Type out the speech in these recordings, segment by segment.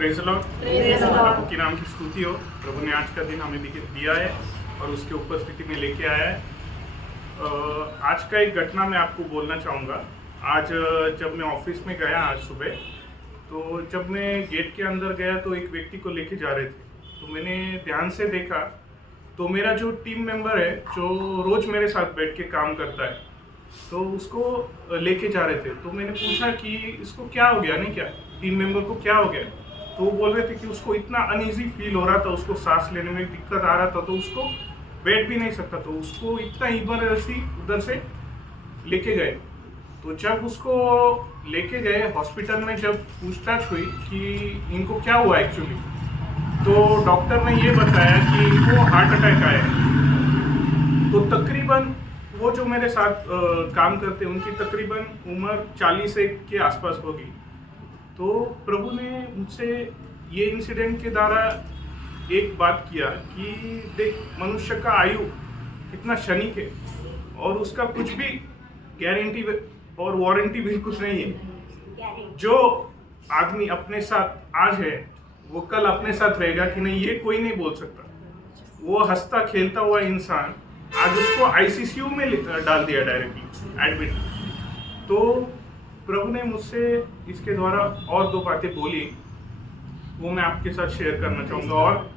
Praise Lord. प्रभु के नाम की स्तुति हो। प्रभु ने आज का दिन हमें दिया है और उसके उपस्थिति में लेके आया है। आज का एक घटना मैं आपको बोलना चाहूँगा। आज जब मैं ऑफिस में गया आज सुबह, तो जब मैं गेट के अंदर गया तो एक व्यक्ति को लेके जा रहे थे। तो मैंने ध्यान से देखा तो मेरा जो टीम मेंबर है, जो रोज़ मेरे साथ बैठ के काम करता है, तो उसको लेके जा रहे थे। तो मैंने पूछा कि इसको क्या हो गया, नहीं क्या टीम मेंबर को क्या हो गया। तो वो बोल रहे थे कि उसको इतना अनईजी फील हो रहा था, उसको सांस लेने में दिक्कत आ रहा था, तो उसको बैठ भी नहीं सकता। तो उसको इतना इमरजेंसी उधर से लेके गए। तो जब उसको लेके गए हॉस्पिटल में, जब पूछताछ हुई कि इनको क्या हुआ एक्चुअली, तो डॉक्टर ने ये बताया कि इनको हार्ट अटैक आया है। तो तकरीबन वो जो मेरे साथ काम करते हैं, उनकी तकरीबन उम्र 40 के आसपास होगी। तो प्रभु ने मुझसे ये इंसिडेंट के द्वारा एक बात किया कि देख, मनुष्य का आयु कितना क्षणिक है और उसका कुछ भी गारंटी और वारंटी भी कुछ नहीं है। जो आदमी अपने साथ आज है वो कल अपने साथ रहेगा कि नहीं, ये कोई नहीं बोल सकता। वो हंसता खेलता हुआ इंसान आज उसको आईसीयू में डाल दिया डायरेक्टली एडमिट। तो प्रभु ने मुझसे इसके द्वारा और 2 बातें बोली, वो मैं आपके साथ शेयर करना चाहूँगा। और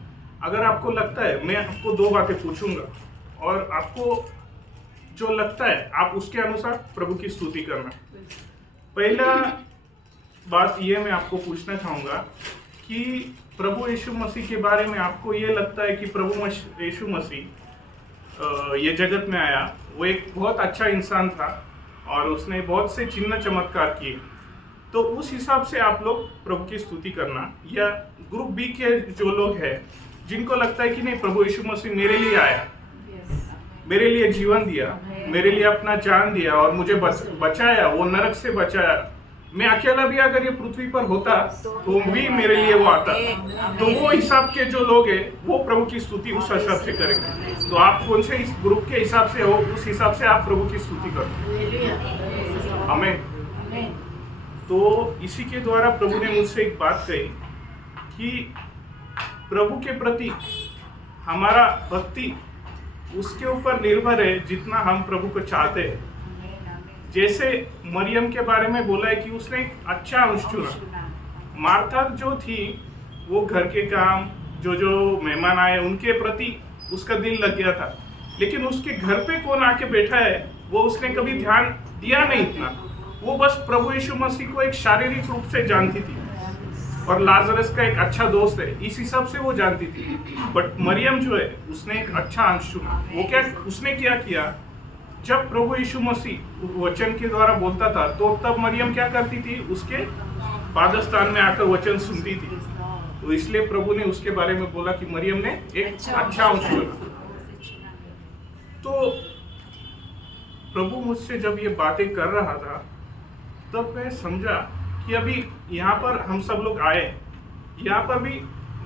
अगर आपको लगता है, मैं आपको 2 बातें पूछूंगा और आपको जो लगता है आप उसके अनुसार प्रभु की स्तुति करना। पहला बात ये मैं आपको पूछना चाहूँगा कि प्रभु यीशु मसीह के बारे में आपको ये लगता है कि प्रभु यीशु मसीह ये जगत में आया, वो एक बहुत अच्छा इंसान था और उसने बहुत से चिन्ह चमत्कार किए। तो उस हिसाब से आप लोग प्रभु की स्तुति करना। या ग्रुप बी के जो लोग हैं जिनको लगता है कि नहीं, प्रभु यीशु मसीह मेरे लिए आया, मेरे लिए जीवन दिया, मेरे लिए अपना जान दिया और मुझे बचाया, वो नरक से बचाया। मैं अकेला भी अगर ये पृथ्वी पर होता तो भी मेरे लिए वो आता। तो वो हिसाब के जो लोग हैं वो प्रभु की स्तुति उस हिसाब से करेंगे। तो आप कौन से इस ग्रुप के हिसाब से हो, उस हिसाब से आप प्रभु की स्तुति करो। आमीन। तो इसी के द्वारा प्रभु ने मुझसे एक बात कही कि प्रभु के प्रति हमारा भक्ति उसके ऊपर निर्भर है जितना हम प्रभु को चाहते हैं। जैसे मरियम के बारे में बोला है कि उसने एक अच्छा अंश चुना। मार्था जो थी वो घर के काम, जो मेहमान आए उनके प्रति उसका दिल लग गया था, लेकिन उसके घर पे कौन आके बैठा है वो उसने कभी ध्यान दिया नहीं इतना। वो बस प्रभु यीशु मसीह को एक शारीरिक रूप से जानती थी और लाजरस का एक अच्छा दोस्त है, इस हिसाब से वो जानती थी। बट मरियम जो है उसने एक अच्छा अंश चुना। वो क्या उसने क्या किया, जब प्रभु यीशु मसीह वचन के द्वारा बोलता था तो तब मरियम क्या करती थी, उसके पादस्थान में आकर वचन सुनती थी। तो इसलिए प्रभु ने उसके बारे में बोला कि मरियम ने एक अच्छा अंश चुना। तो प्रभु मुझसे जब ये बातें कर रहा था तब मैं समझा कि अभी यहाँ पर हम सब लोग आए, यहाँ पर भी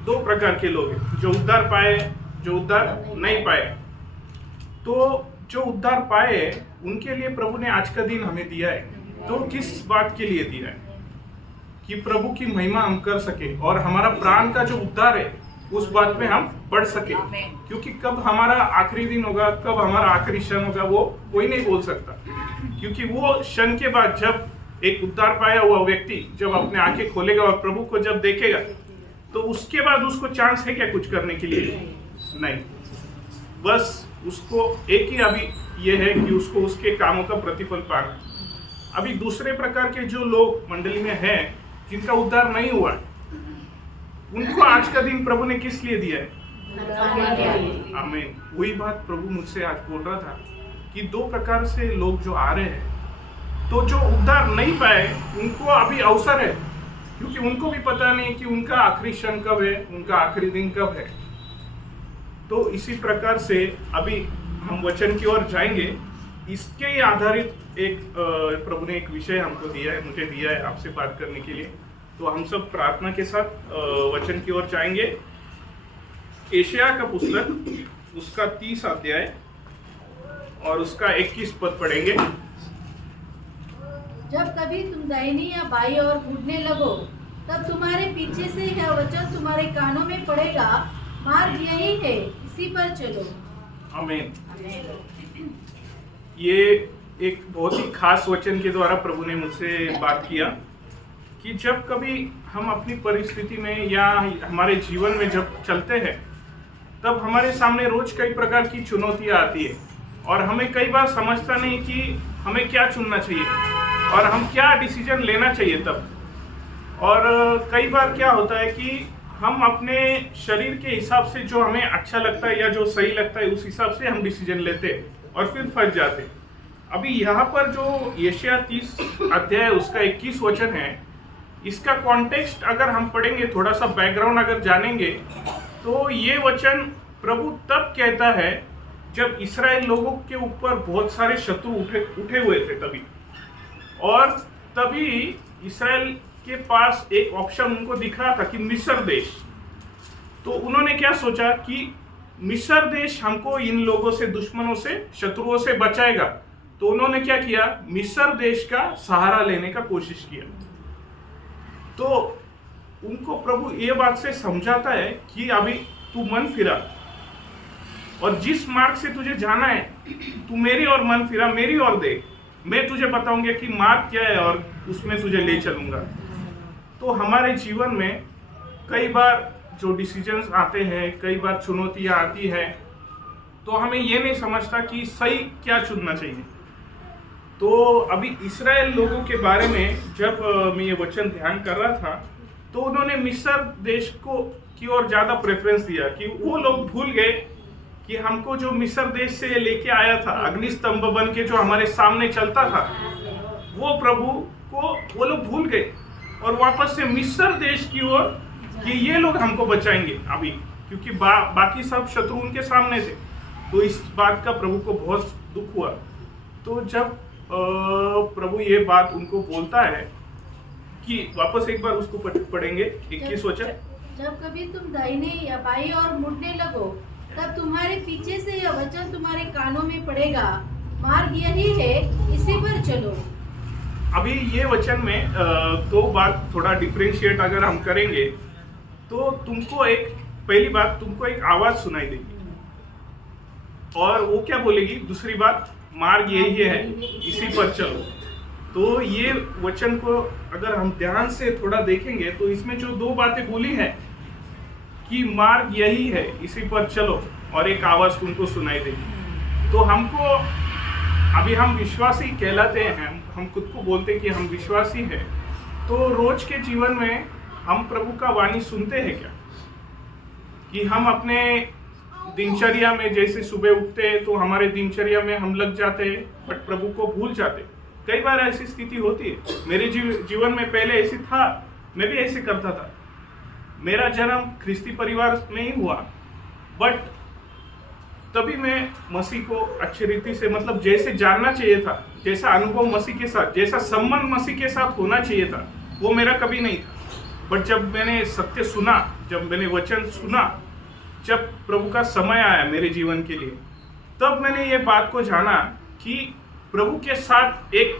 2 प्रकार के लोग हैं, जो उद्धार पाए, जो उद्धार नहीं पाए। तो जो उद्धार पाए उनके लिए प्रभु ने आज का दिन हमें दिया है। तो किस बात के लिए दिया है कि प्रभु की महिमा हम कर सके और हमारा प्राण का जो उद्धार है उस बात में हम बढ़ सके। क्योंकि कब हमारा आखिरी दिन होगा, कब हमारा आखिरी क्षण होगा, वो कोई नहीं बोल सकता। क्योंकि वो क्षण के बाद जब एक उद्धार पाया हुआ व्यक्ति जब अपने आंखें खोलेगा और प्रभु को जब देखेगा, तो उसके बाद उसको चांस है क्या कुछ करने के लिए? नहीं। बस उसको एक ही अभी ये है कि उसको उसके कामों का प्रतिफल पाना। अभी दूसरे प्रकार के जो लोग मंडली में हैं जिनका उद्धार नहीं हुआ, उनको आज का दिन प्रभु ने किस लिए दिया है? आमीन। वही बात प्रभु मुझसे आज बोल रहा था कि 2 प्रकार से लोग जो आ रहे हैं, तो जो उद्धार नहीं पाए उनको अभी अवसर है, क्योंकि उनको भी पता नहीं कि उनका आखिरी क्षण कब है, उनका आखिरी दिन कब है। तो इसी प्रकार से अभी हम वचन की ओर जाएंगे। इसके ही आधारित एक प्रभु ने एक विषय हमको दिया है, मुझे दिया है आपसे बात करने के लिए। तो हम सब प्रार्थना के साथ वचन की ओर जाएंगे। एशिया का पुस्तक उसका 30 अध्याय और उसका 21 पद पढ़ेंगे। जब कभी तुम दाहिनी या बाईं ओर कूदने लगो तब तुम्हारे पीछे से यह वचन तुम्हारे कानों में पड़ेगा, मार्ग यही है, इसी पर चलो। आमीन। ये एक बहुत ही खास वचन के द्वारा प्रभु ने मुझसे बात किया कि जब कभी हम अपनी परिस्थिति में या हमारे जीवन में जब चलते हैं, तब हमारे सामने रोज कई प्रकार की चुनौतियां आती है और हमें कई बार समझता नहीं कि हमें क्या चुनना चाहिए और हम क्या डिसीजन लेना चाहिए तब। और कई बार क्या होता है कि हम अपने शरीर के हिसाब से जो हमें अच्छा लगता है या जो सही लगता है उस हिसाब से हम डिसीजन लेते हैं और फिर फंस जाते हैं। अभी यहाँ पर जो यशायाह 30 अध्याय उसका 21 वचन है, इसका कॉन्टेक्स्ट अगर हम पढ़ेंगे, थोड़ा सा बैकग्राउंड अगर जानेंगे, तो ये वचन प्रभु तब कहता है जब इस्राएल लोगों के ऊपर बहुत सारे शत्रु उठे हुए थे तभी, और तभी इस्राएल के पास एक ऑप्शन उनको दिख रहा था कि मिस्र देश। तो उन्होंने क्या सोचा कि मिस्र देश हमको इन लोगों से, दुश्मनों से, शत्रुओं से बचाएगा। तो उन्होंने क्या किया, मिस्र देश का सहारा लेने का कोशिश किया। तो उनको प्रभु ये बात से समझाता है कि अभी तू मन फिरा और जिस मार्ग से तुझे जाना है तू मेरी ओर मन फिरा, मेरी ओर देख, मैं तुझे बताऊंगा कि मार्ग क्या है और उसमें तुझे ले चलूंगा। तो हमारे जीवन में कई बार जो डिसीजंस आते हैं, कई बार चुनौतियां आती है, तो हमें ये नहीं समझता कि सही क्या चुनना चाहिए। तो अभी इस्राएल लोगों के बारे में जब मैं ये वचन ध्यान कर रहा था, तो उन्होंने मिस्र देश को की ओर ज्यादा प्रेफरेंस दिया कि वो लोग भूल गए कि हमको जो मिस्र देश से लेके आया था, अग्निस्तंभ बन के जो हमारे सामने चलता था, वो प्रभु को वो लोग भूल गए और वापस से मिस्र देश की ओर कि ये लोग हमको बचाएंगे अभी, क्योंकि बाकी सब शत्रु उनके सामने थे। तो इस बात का प्रभु को बहुत दुख हुआ। तो जब प्रभु ये बात उनको बोलता है कि वापस एक बार उसको पढ़ेंगे 21 वचन, जब कभी तुम दाहिने या बाईं ओर मुड़ने लगो, तब तुम्हारे पीछे से यह वचन तुम्हारे कानों में पड़ेगा, मार्ग यही है, इसी पर चलो। अभी ये वचन में दो बात थोड़ा डिफरेंशिएट अगर हम करेंगे, तो तुमको एक, पहली बात तुमको एक आवाज सुनाई देगी और वो क्या बोलेगी, दूसरी बात मार्ग यही है, इसी पर चलो। तो ये वचन को अगर हम ध्यान से थोड़ा देखेंगे तो इसमें जो दो बातें बोली है कि मार्ग यही है, इसी पर चलो, और एक आवाज तुमको सुनाई देगी। तो हमको, अभी हम विश्वासी कहलाते हैं, हम खुद को बोलते हैं कि हम विश्वासी हैं, तो रोज के जीवन में हम प्रभु का वाणी सुनते हैं क्या? कि हम अपने दिनचर्या में जैसे सुबह उठते हैं तो हमारे दिनचर्या में हम लग जाते हैं, बट प्रभु को भूल जाते हैं। कई बार ऐसी स्थिति होती है। मेरे जीवन में पहले ऐसी था, मैं भी ऐसे करता था। मेरा जन्म ख्रिस्ती परिवार में ही हुआ, बट तभी मैं मसीह को अच्छी रीति से, मतलब जैसे जानना चाहिए था, जैसा अनुभव मसीह के साथ, जैसा संबंध मसीह के साथ होना चाहिए था, वो मेरा कभी नहीं था। बट जब मैंने सत्य सुना, जब मैंने वचन सुना, जब प्रभु का समय आया मेरे जीवन के लिए, तब मैंने ये बात को जाना कि प्रभु के साथ एक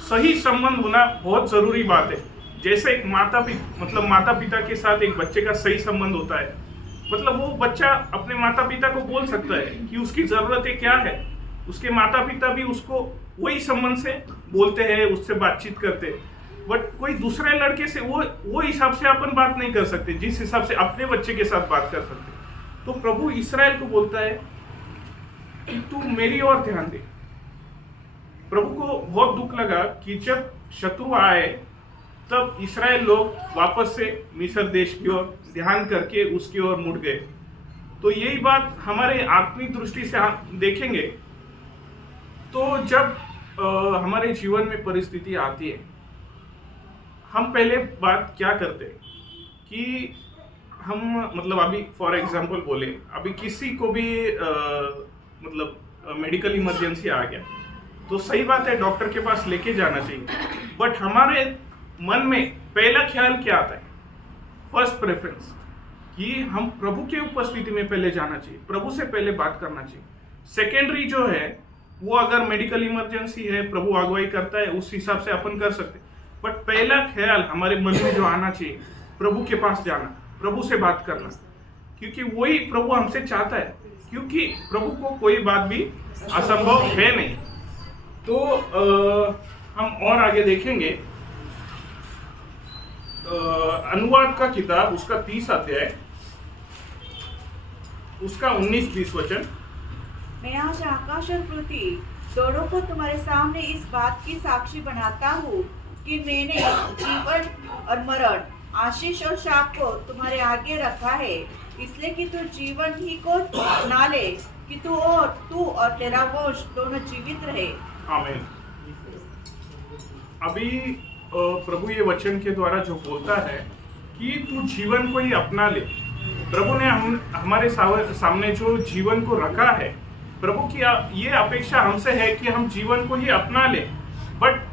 सही संबंध होना बहुत जरूरी बात है। जैसे एक माता पिता के साथ एक बच्चे का सही संबंध होता है, मतलब वो बच्चा अपने माता पिता को बोल सकता है कि उसकी जरूरतें क्या है, उसके माता पिता भी उसको वही संबंध से बोलते हैं, उससे बातचीत करते हैं। बट कोई दूसरे लड़के से वो हिसाब से अपन बात नहीं कर सकते जिस हिसाब से अपने बच्चे के साथ बात कर सकते। तो प्रभु इस्राएल को बोलता है कि तू मेरी ओर ध्यान दे। प्रभु को बहुत दुख लगा कि जब शत्रु आए तब इस्राएल लोग वापस से मिस्र देश की ओर ध्यान करके उसकी ओर मुड़ गए। तो यही बात हमारे आत्मिक दृष्टि से हम देखेंगे तो जब हमारे जीवन में परिस्थिति आती है, हम पहले बात क्या करते हैं कि हम, मतलब अभी फॉर एग्जांपल बोले, अभी किसी को भी मेडिकल इमरजेंसी आ गया तो सही बात है, डॉक्टर के पास लेके जाना चाहिए। बट हमारे मन में पहला ख्याल क्या आता है, फर्स्ट प्रेफरेंस, कि हम प्रभु के उपस्थिति में पहले जाना चाहिए, प्रभु से पहले बात करना चाहिए। सेकेंडरी जो है वो अगर मेडिकल इमरजेंसी है, प्रभु अगुवाई करता है, उस हिसाब से अपन कर सकते। बट पहला ख्याल हमारे मन में जो आना चाहिए, प्रभु के पास जाना, प्रभु से बात करना, क्योंकि वही प्रभु हमसे चाहता है, क्योंकि प्रभु को कोई बात भी असंभव है नहीं। तो हम और आगे देखेंगे अनुवाद का किताब, उसका 30 अध्याय, उसका 19-20 वचन। मैं आज आकाश और पृथ्वी दोनों को तुम्हारे सामने इस बात की साक्षी बनाता हूँ कि मैंने जीवन और मरण, आशीष और शाप को तुम्हारे आगे रखा है, इसलिए कि तू जीवन ही को अपना ले, कि तू और तेरा वंश दोनों जीवित रहे। आमीन। अभी प्रभु ये वचन के द्वारा जो बोलता है कि तू जीवन को ही अपना ले। प्रभु ने हमारे सामने जो जीवन को रखा है, प्रभु की ये अपेक्षा हमसे है कि हम जीवन को ही अपना ले। बट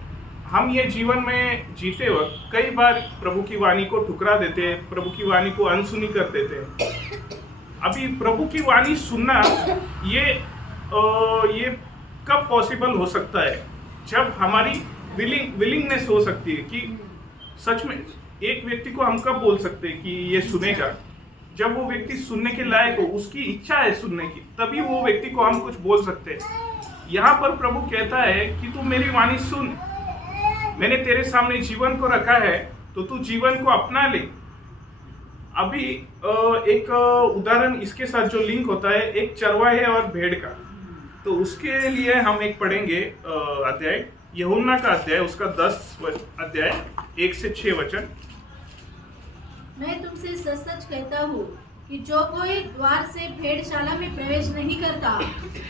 हम ये जीवन में जीते वक्त कई बार प्रभु की वाणी को ठुकरा देते हैं, प्रभु की वाणी को अनसुनी कर देते हैं। अभी प्रभु की वाणी सुनना ये कब पॉसिबल हो सकता है? जब हमारी विलिंगनेस हो सकती है कि सच में एक व्यक्ति को हम कब बोल सकते हैं कि ये सुनेगा, जब वो व्यक्ति सुनने के लायक हो, उसकी इच्छा है सुनने की, तभी वो व्यक्ति को हम कुछ बोल सकते हैं। यहाँ पर प्रभु कहता है कि तू मेरी वाणी सुन, मैंने तेरे सामने जीवन को रखा है, तो तू जीवन को अपना ले। अभी एक उदाहरण इसके साथ जो लिंक होता है, एक चरवाहे और भेड़ का, तो उसके लिए हम एक पढ़ेंगे अध्याय, यूहन्ना का अध्याय, उसका 10 अध्याय 1 से 6 वचन। मैं तुमसे सच सच कहता हूँ कि जो कोई द्वार से भेड़शाला में प्रवेश नहीं करता,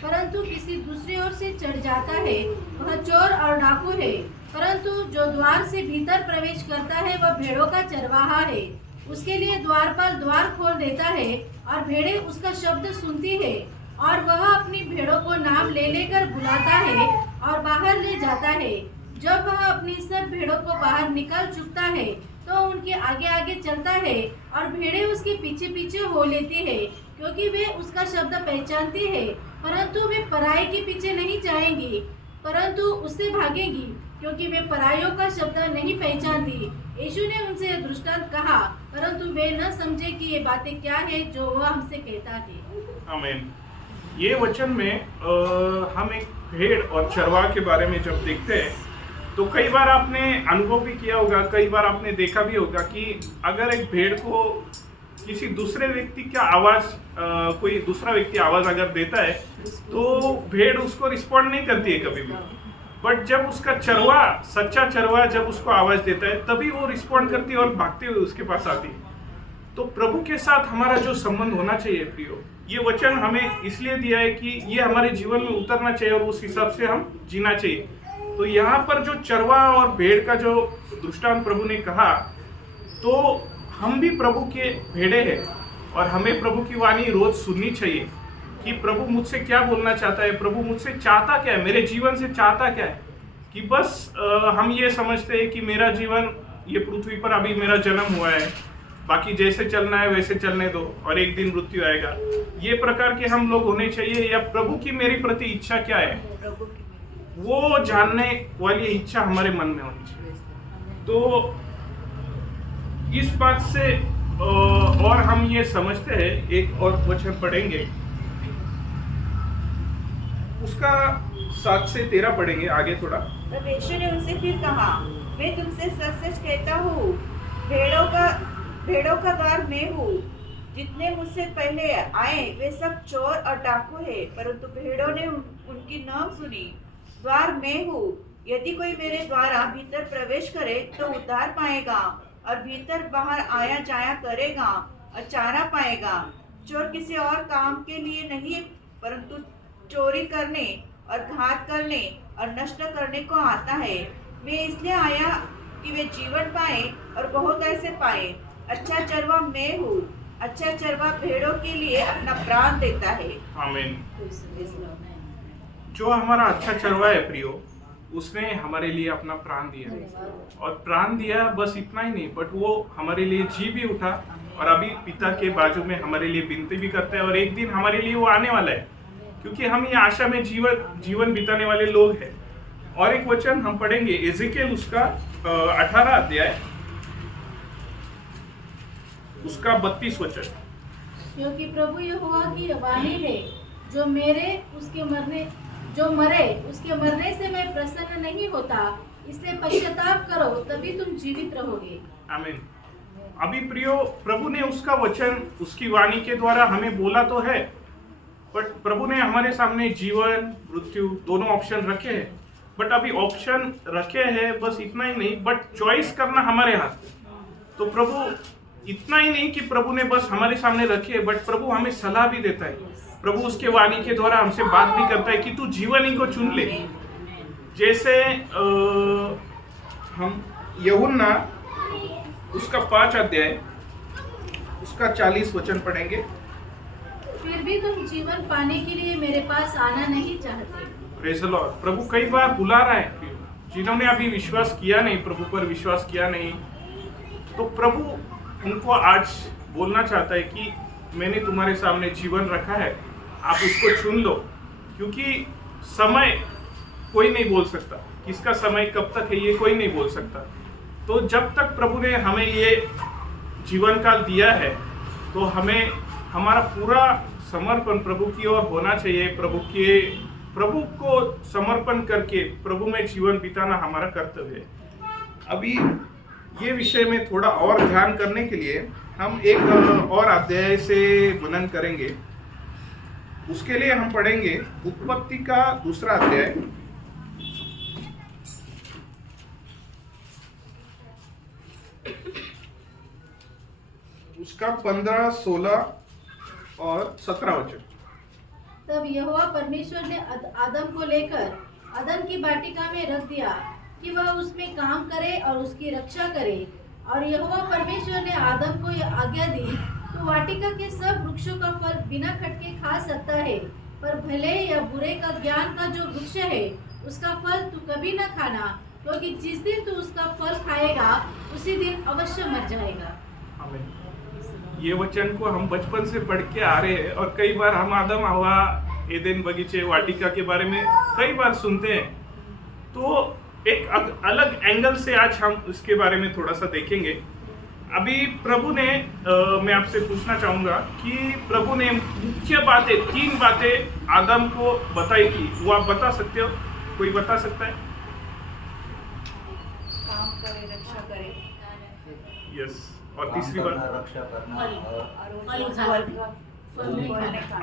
परंतु किसी दूसरी ओर से चढ़ जाता है, वह चोर और डाकू है। परंतु जो द्वार से भीतर प्रवेश करता है, वह भेड़ों का चरवाहा है। उसके लिए द्वारपाल द्वार खोल देता है और भेड़ें उसका शब्द सुनती है, और वह अपनी भेड़ों को नाम ले लेकर बुलाता है और बाहर ले जाता है। जब वह अपनी सब भेड़ों को बाहर निकाल चुकता है, तो उनके आगे आगे चलता है, और भेड़ें उसके पीछे पीछे हो लेती है, क्योंकि वे उसका शब्द पहचानती है। परंतु वे पराये के पीछे नहीं जाएंगी, परंतु उससे भागेंगी, क्योंकि वे परायों का शब्द नहीं पहचानती। यीशु ने उनसे यह दृष्टांत कहा, परंतु वे न समझे कि ये बातें क्या है जो वह हमसे कहता है। आमीन। ये वचन में हम एक भेड़ और चरवाहा के बारे में जब देखते हैं, तो कई बार आपने अनुभव भी किया होगा, कई बार आपने देखा भी होगा कि अगर एक भेड़ को किसी दूसरे व्यक्ति का आवाज़, कोई दूसरा व्यक्ति आवाज़ अगर देता है, तो भेड़ उसको रिस्पॉन्ड नहीं करती है कभी भी। बट जब उसका चरवा, सच्चा चरवा जब उसको आवाज़ देता है, तभी वो रिस्पॉन्ड करती है और भागते हुए उसके पास आती है। तो प्रभु के साथ हमारा जो संबंध होना चाहिए प्रियो, ये वचन हमें इसलिए दिया है कि ये हमारे जीवन में उतरना चाहिए और उस हिसाब से हम जीना चाहिए। तो यहाँ पर जो चरवा और भेड़ का जो दृष्टांत प्रभु ने कहा, तो हम भी प्रभु के भेड़े हैं और हमें प्रभु की वाणी रोज सुननी चाहिए कि प्रभु मुझसे क्या बोलना चाहता है, प्रभु मुझसे चाहता क्या है, मेरे जीवन से चाहता क्या है। कि बस हम ये समझते हैं कि मेरा जीवन, ये पृथ्वी पर अभी मेरा जन्म हुआ है, बाकी जैसे चलना है वैसे चलने दो और एक दिन मृत्यु आएगा, ये प्रकार के हम लोग होने चाहिए। या प्रभु की मेरी प्रति इच्छा क्या है, वो जानने वाली इच्छा हमारे मन में होनी चाहिए। तो इस बात से और हम ये समझते हैं, एक और वचन पढ़ेंगे, उसका 7 से 13 पढ़ेंगे आगे थोड़ा। तब यीशु ने उनसे फिर कहा, मैं तुमसे सच सच कहता हूँ, भेड़ों का द्वार मैं हूँ। जितने मुझसे पहले आए वे सब चोर और डाकू है, परंतु भेड़ों ने उनकी न सुनी। द्वार मैं हूँ, यदि कोई मेरे द्वारा भीतर प्रवेश करे तो उद्धार पाएगा और भीतर बाहर आया जाया करेगा और चारा पाएगा। चोर किसी और काम के लिए नहीं, परंतु चोरी करने और घात करने और नष्ट करने को आता है। मैं इसलिए आया कि वे जीवन पाए और बहुत ऐसे पाए। अच्छा चरवा मैं हूँ, अच्छा चरवा भेड़ों के लिए अपना प्राण देता है। आमीन। जो हमारा अच्छा चरवा है प्रियो, उसने हमारे लिए अपना प्राण दिया, और प्राण दिया बस इतना ही नहीं, बट वो हमारे लिए जी भी उठा और अभी पिता के बाजू में हमारे लिए विनती भी करता है, और एक दिन हमारे लिए वो आने वाला है, क्योंकि हम ये आशा में जीवन बिताने वाले लोग हैं। और एक वचन हम पढ़ेंगे एजेकिएल उसका 18 अध्याय उसका 32 वचन। क्योंकि प्रभु यहोवा की वाणी है, जो मरे उसके मरने से मैं प्रसन्न नहीं होता, इसलिए पश्चाताप करो, तभी तुम जीवित रहोगे। आमीन। अभी प्रियो, प्रभु ने उसका वचन उसकी वाणी के द्वारा हमें बोला तो है, बट प्रभु ने हमारे सामने जीवन मृत्यु दोनों ऑप्शन रखे हैं। बट अभी ऑप्शन रखे हैं, बस इतना ही नहीं, बट चॉइस करना हमारे हाथ में। तो प्रभु इतना ही नहीं कि प्रभु ने बस हमारे सामने रखे, बट प्रभु हमें सलाह भी देता है। प्रभु उसके वाणी के द्वारा हमसे बात भी करता है कि तू जीवन ही को चुन ले। जैसे हम यूहन्ना उसका 5 अध्याय उसका 40 वचन पढ़ेंगे। फिर भी तुम जीवन पाने के लिए मेरे पास आना नहीं चाहते। Praise the Lord. प्रभु कई बार बुला रहा है जिन्होंने अभी विश्वास किया नहीं, प्रभु पर विश्वास किया नहीं, तो प्रभु उनको आज बोलना चाहता है कि मैंने तुम्हारे सामने जीवन रखा है, आप उसको चुन लो। क्योंकि समय कोई नहीं बोल सकता, किसका समय कब तक है ये कोई नहीं बोल सकता। तो जब तक प्रभु ने हमें ये जीवन काल दिया है, तो हमें हमारा पूरा समर्पण प्रभु की ओर होना चाहिए। प्रभु को समर्पण करके प्रभु में जीवन बिताना हमारा कर्तव्य है। अभी ये विषय में थोड़ा और ध्यान करने के लिए हम एक और अध्याय से वर्णन करेंगे। उसके लिए हम पढ़ेंगे उत्पत्ति का 2 अध्याय उसका 15, 16 और 17 वचन। तब यहोवा परमेश्वर ने आदम को लेकर अदन की वाटिका में रख दिया कि वह उसमें काम करे और उसकी रक्षा करे। और यहोवा परमेश्वर ने आदम को यह आज्ञा दी, तू वाटिका के सब वृक्षों का फल बिना खटके खा सकता है, पर भले या बुरे का ज्ञान का जो वृक्ष है उसका फल तू कभी न खाना, क्योंकि जिस दिन तू उसका फल खाएगा उसी दिन अवश्य मर जाएगा। आमीन। ये वचन को हम बचपन से पढ़ के आ रहे हैं और कई बार हम आदम हवा एदेन बगीचे वाटिका के बारे में कई बार सुनते हैं। तो एक अलग एंगल से आज हम इसके बारे में थोड़ा सा देखेंगे। अभी प्रभु ने मैं आपसे पूछना चाहूंगा कि प्रभु ने मुख्य बातें 3 बातें आदम को बताई थी, वो आप बता सकते हो? कोई बता सकता है? काम करे, रक्षा करे। यस। और तीसरी बात रक्षा करना और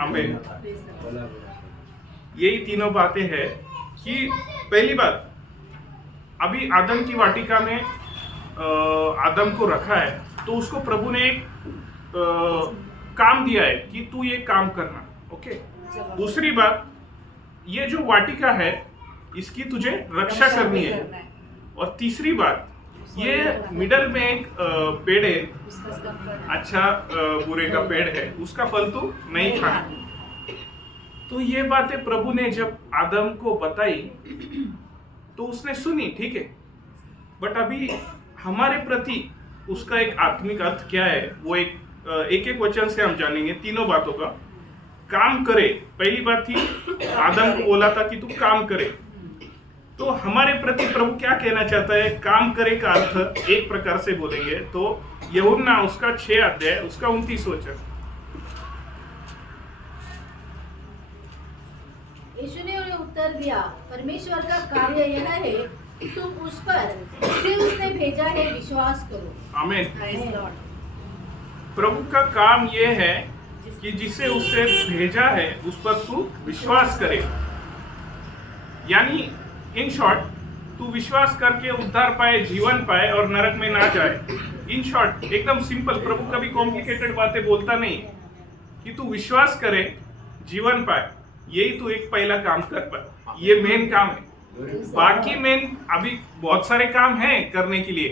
आमीन। यही तीनों बातें हैं कि पहली बात, अभी आदम की वाटिका में आदम को रखा है, तो उसको प्रभु ने एक काम दिया है कि तू ये काम करना। ओके। दूसरी बात, ये जो वाटिका है इसकी तुझे रक्षा करनी है। और तीसरी बात, ये मिडल में एक पेड़ है, अच्छा बुरे का पेड़ है, उसका फल तू नहीं खाना। तो ये बातें प्रभु ने जब आदम को बताई तो उसने सुनी, ठीक है, बट अभी हमारे प्रति उसका एक आत्मिक अर्थ क्या है वो एक वचन से हम जानेंगे। तीनों बातों का काम करे, पहली बात थी आदम को बोला था कि तू काम करे। तो हमारे प्रति प्रभु क्या कहना चाहता है? काम करे का अर्थ एक प्रकार से बोलेंगे तो यूहन्ना उसका 6 अध्याय उसका 29 वचन। यीशु ने उन्हें उत्तर दिया, परमेश्वर का कार्य यह है कि तुम उस पर जिसे उसने भेजा है विश्वास करो। आमीन। प्रभु का काम यह है कि जिसे उसने भेजा है उस पर तू विश्वास करे। यानी इन शॉर्ट, तू विश्वास करके उद्धार पाए, जीवन पाए और नरक में ना जाए। इन शॉर्ट, एकदम सिंपल। प्रभु कभी कॉम्प्लिकेटेड बातें बोलता नहीं, कि तू विश्वास करे, जीवन पाए, यही तू एक पहला काम कर पाए। ये मेन काम है। बाकी मेन अभी बहुत सारे काम हैं करने के लिए,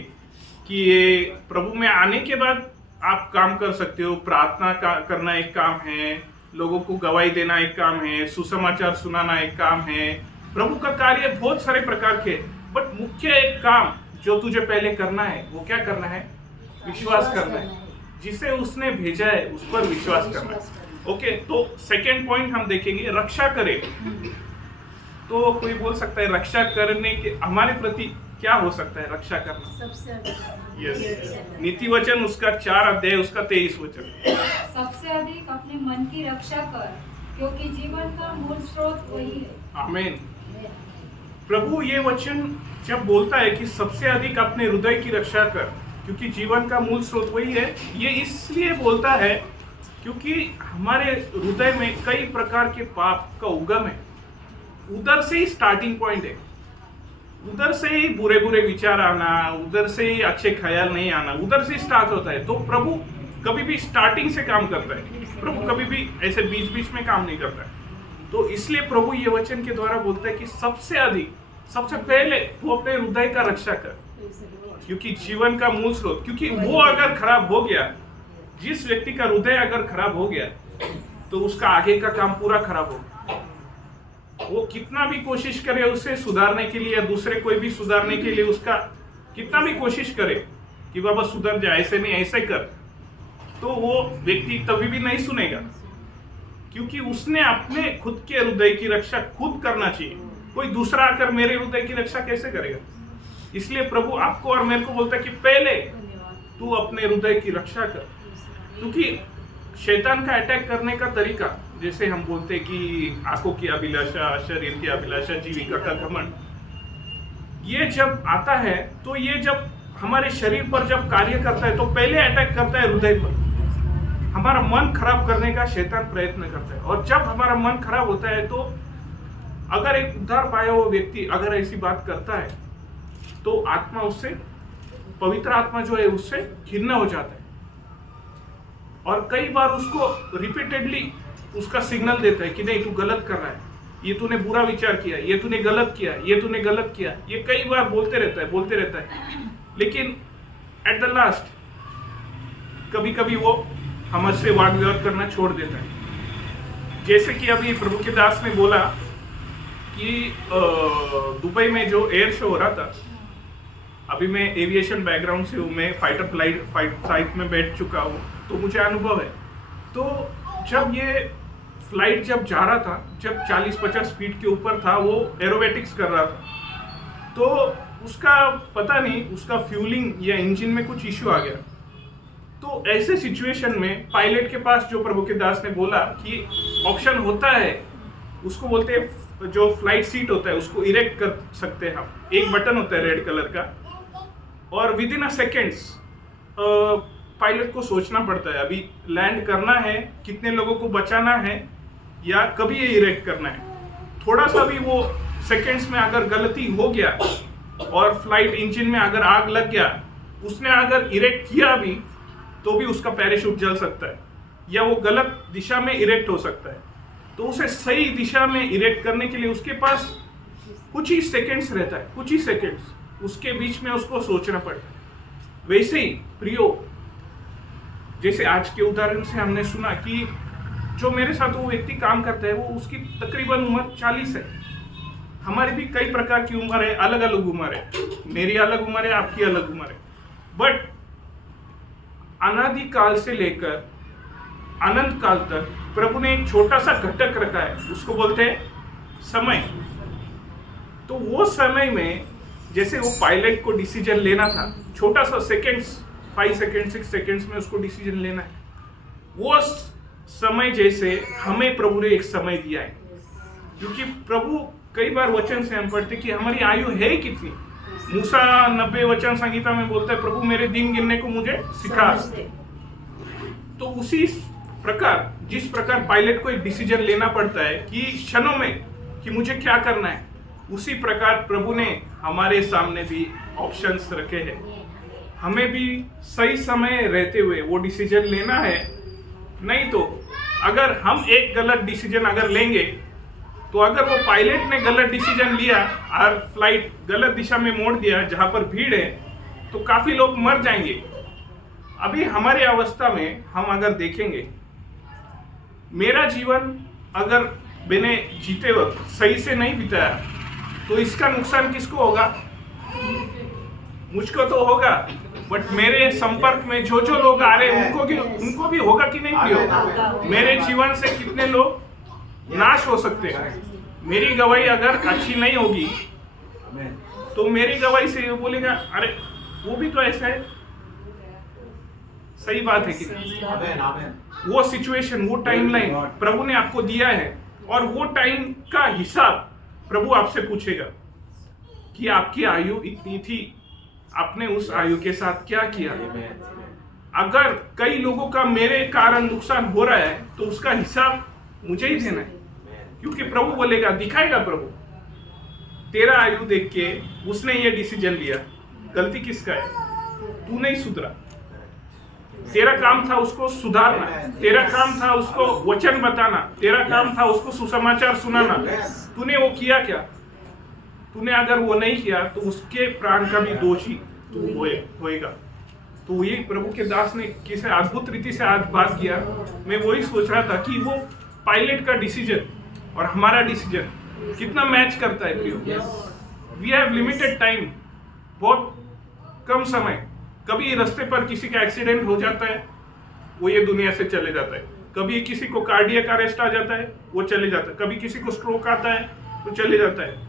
कि ये प्रभु में आने के बाद आप काम कर सकते हो। प्रार्थना करना एक काम है, लोगों को गवाही देना एक काम है, सुसमाचार सुनाना एक काम है। प्रभु का कार्य बहुत सारे प्रकार के, बट मुख्य एक काम जो तुझे पहले करना है वो क्या करना है? विश्वास करना है। जिसे उसने भेजा है उस पर विश्वास करना है। ओके। तो सेकेंड पॉइंट हम देखेंगे, रक्षा करे। तो कोई बोल सकता है रक्षा करने के हमारे प्रति क्या हो सकता है रक्षा करना? सबसे अधिक यस, नीति वचन उसका 4 अध्याय उसका 23 वचन। सबसे अधिक अपने मन की रक्षा कर, क्योंकि जीवन का मूल स्रोत वही है। आमीन। प्रभु ये वचन जब बोलता है कि सबसे अधिक अपने हृदय की रक्षा कर, क्योंकि जीवन का मूल स्रोत वही है, ये इसलिए बोलता है क्योंकि हमारे हृदय में कई प्रकार के पाप का उगम है। उधर से ही स्टार्टिंग पॉइंट है, उधर से ही बुरे बुरे विचार आना, उधर से ही अच्छे ख्याल नहीं आना, उधर से स्टार्ट होता है। तो प्रभु कभी भी स्टार्टिंग से काम करता है, प्रभु कभी भी ऐसे बीच बीच में काम नहीं करता है। तो इसलिए प्रभु ये वचन के द्वारा बोलता है कि सबसे अधिक, सबसे पहले वो अपने हृदय का रक्षा कर, क्योंकि जीवन का मूल स्रोत, क्योंकि वो अगर खराब हो गया, जिस व्यक्ति का हृदय अगर खराब हो गया तो उसका आगे का काम पूरा खराब होगा। वो कितना भी कोशिश करे उसे सुधारने के लिए, या दूसरे कोई भी सुधारने के लिए उसका कितना भी कोशिश करे कि बाबा सुधर जा, ऐसे नहीं ऐसे कर, तो वो व्यक्ति तभी भी नहीं सुनेगा, क्योंकि उसने अपने खुद के हृदय की रक्षा खुद करना चाहिए। कोई दूसरा आकर मेरे हृदय की रक्षा कैसे करेगा? इसलिए प्रभु आपको और मेरे को बोलता है कि पहले तू अपने हृदय की रक्षा कर, क्योंकि शैतान का अटैक करने का तरीका, जैसे हम बोलते हैं कि आंखों की अभिलाषा, शरीर की अभिलाषा, जीविका का घमंड, ये जब आता है तो ये जब हमारे शरीर पर जब कार्य करता है तो पहले अटैक करता है हृदय पर। हमारा मन खराब करने का शैतान प्रयत्न करता है, और जब हमारा मन खराब होता है तो अगर एक उद्धार पाया हुआ व्यक्ति अगर ऐसी बात करता है तो आत्मा उससे, पवित्र आत्मा जो है उससे खिन्न हो जाता है, और कई बार उसको रिपीटेडली उसका सिग्नल देता है कि नहीं तू गलत कर रहा है, ये तूने बुरा विचार किया, ये तूने गलत किया, ये तूने गलत किया, ये कई बार बोलते रहता है। लेकिन एट द लास्ट कभी कभी वो हमसे वाद विवाद करना छोड़ देता है। जैसे कि अभी प्रभु के दास ने बोला कि दुबई में जो एयर शो हो रहा था, अभी मैं एविएशन बैकग्राउंड से हूँ, मैं फाइटर फ्लाइट में बैठ चुका हूँ, तो मुझे अनुभव है। तो जब ये फ्लाइट जब जा रहा था, जब 40-50 फीट के ऊपर था, वो एरोबेटिक्स कर रहा था, तो उसका पता नहीं उसका फ्यूलिंग या इंजन में कुछ इश्यू आ गया। तो ऐसे सिचुएशन में पायलट के पास जो प्रभु के दास ने बोला कि ऑप्शन होता है, उसको बोलते हैं जो फ्लाइट सीट होता है उसको इरेक्ट कर सकते हैं हम, एक बटन होता है रेड कलर का, और with in a seconds pilot को सोचना पड़ता है अभी लैंड करना है, कितने लोगों को बचाना है, या कभी ये इरेक्ट करना है। थोड़ा सा भी वो सेकेंड्स में अगर गलती हो गया और फ्लाइट इंजन में अगर आग लग गया, उसने अगर इरेक्ट किया भी तो भी उसका पैराशूट जल सकता है, या वो गलत दिशा में इरेक्ट हो सकता है। तो उसे सही दिशा में इरेक्ट करने के लिए उसके पास कुछ ही सेकेंड्स रहता है, कुछ ही सेकेंड्स, उसके बीच में उसको सोचना पड़ता है। वैसे ही प्रियो, जैसे आज के उदाहरण से हमने सुना कि जो मेरे साथ वो व्यक्ति काम करता है, वो उसकी तकरीबन उम्र 40 है। हमारी भी कई प्रकार की उम्र है, अलग अलग उम्र है, मेरी अलग उम्र है, आपकी अलग उम्र है, बट अनादि काल से लेकर अनंत काल तक प्रभु ने एक छोटा सा घटक रखा है, उसको बोलते हैं समय। तो वो समय में जैसे वो पायलट को डिसीजन लेना था, छोटा सा सेकेंड्स, 5 सेकेंड 6 सेकेंड्स में उसको डिसीजन लेना है, वो समय जैसे हमें प्रभु ने एक समय दिया है। क्योंकि प्रभु कई बार वचन से हम पढ़ते कि हमारी आयु है कितनी। मूसा 90 वचन संहिता में बोलता है प्रभु मेरे दिन गिनने को मुझे सिखा। तो उसी प्रकार जिस प्रकार पायलट को एक डिसीजन लेना पड़ता है कि क्षणों में कि मुझे क्या करना है, उसी प्रकार प्रभु ने हमारे सामने भी ऑप्शंस रखे हैं। हमें भी सही समय रहते हुए वो डिसीजन लेना है, नहीं तो अगर हम एक गलत डिसीजन अगर लेंगे, तो अगर वो पायलट ने गलत डिसीजन लिया और फ्लाइट गलत दिशा में मोड़ दिया जहां पर भीड़ है, तो काफी लोग मर जाएंगे। अभी हमारी अवस्था में हम अगर देखेंगे, मेरा जीवन अगर मैंने जीते वक्त सही से नहीं बिताया तो इसका नुकसान किसको होगा? मुझको तो होगा, बट मेरे संपर्क में जो जो लोग आ रहे हैं उनको भी होगा कि नहीं भी होगा? मेरे जीवन से कितने लोग नाश हो सकते हैं। मेरी गवाही अगर अच्छी नहीं होगी तो मेरी गवाही से ये बोलेगा अरे वो भी तो ऐसा है। सही बात है कि वो सिचुएशन, वो टाइमलाइन प्रभु ने आपको दिया है और वो टाइम का हिसाब प्रभु आपसे पूछेगा कि आपकी आयु इतनी थी, आपने उस आयु के साथ क्या किया। अगर कई लोगों का मेरे कारण नुकसान हो रहा है तो उसका हिसाब मुझे ही देना है, क्योंकि प्रभु बोलेगा, दिखाएगा प्रभु, तेरा आयु देख के उसने ये डिसीजन लिया, गलती किसका है? तू नहीं सुधरा। तेरा काम था उसको सुधारना, तेरा काम था उसको वचन बताना, तेरा काम था उसको सुसमाचार सुनाना। तूने वो किया क्या? तूने अगर वो नहीं किया तो उसके प्राण का भी दोषी तू होएगा। तो ये प्रभु के दास ने किसी अद्भुत रीति से आज बात किया। मैं वही सोच रहा था कि वो पायलट का डिसीजन और हमारा डिसीजन कितना मैच करता है प्रियो। वी हैव लिमिटेड टाइम, बहुत कम समय। कभी रास्ते पर किसी का एक्सीडेंट हो जाता है, वो ये दुनिया से चले जाता है। कभी किसी को कार्डियक अरेस्ट आ जाता है, वो चले जाता है। कभी किसी को स्ट्रोक आता है, वो चले जाता है।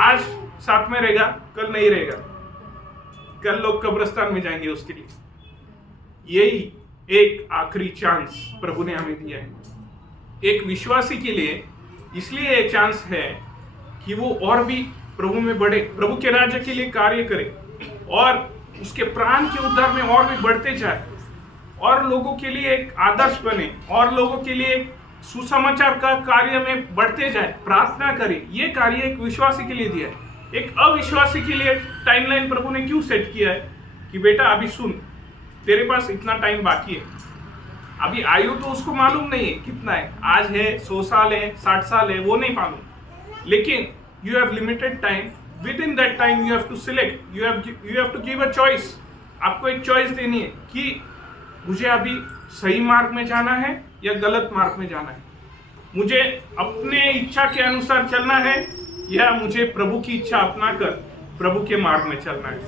आज साथ में रहेगा, कल नहीं रहेगा। कल लोग कब्रिस्तान में जाएंगे उसके लिए। यही एक आखिरी चांस प्रभु ने हमें दिया है एक विश्वासी के लिए। इसलिए ये चांस है कि वो और भी प्रभु में बढ़े, प्रभु के राज्य के लिए कार्य करे और उसके प्राण के उद्धार में और भी बढ़ते जाए और लोगों के लिए एक आदर्श बने और लोगों के लिए एक सुसमाचार का कार्य में बढ़ते जाए, प्रार्थना करे। ये कार्य एक विश्वासी के लिए दिया है। एक अविश्वासी के लिए टाइमलाइन प्रभु ने क्यों सेट किया है कि बेटा अभी सुन, तेरे पास इतना टाइम बाकी है। अभी आयु तो उसको मालूम नहीं है कितना है, आज है 100 साल है 60 साल है, वो नहीं मालूम। लेकिन you have limited time, within that time you have to select, you have to give a choice. आपको एक चॉइस देनी है कि मुझे अभी सही मार्ग में जाना है या गलत मार्ग में जाना है, मुझे अपने इच्छा के अनुसार चलना है या मुझे प्रभु की इच्छा अपना कर प्रभु के मार्ग में चलना है।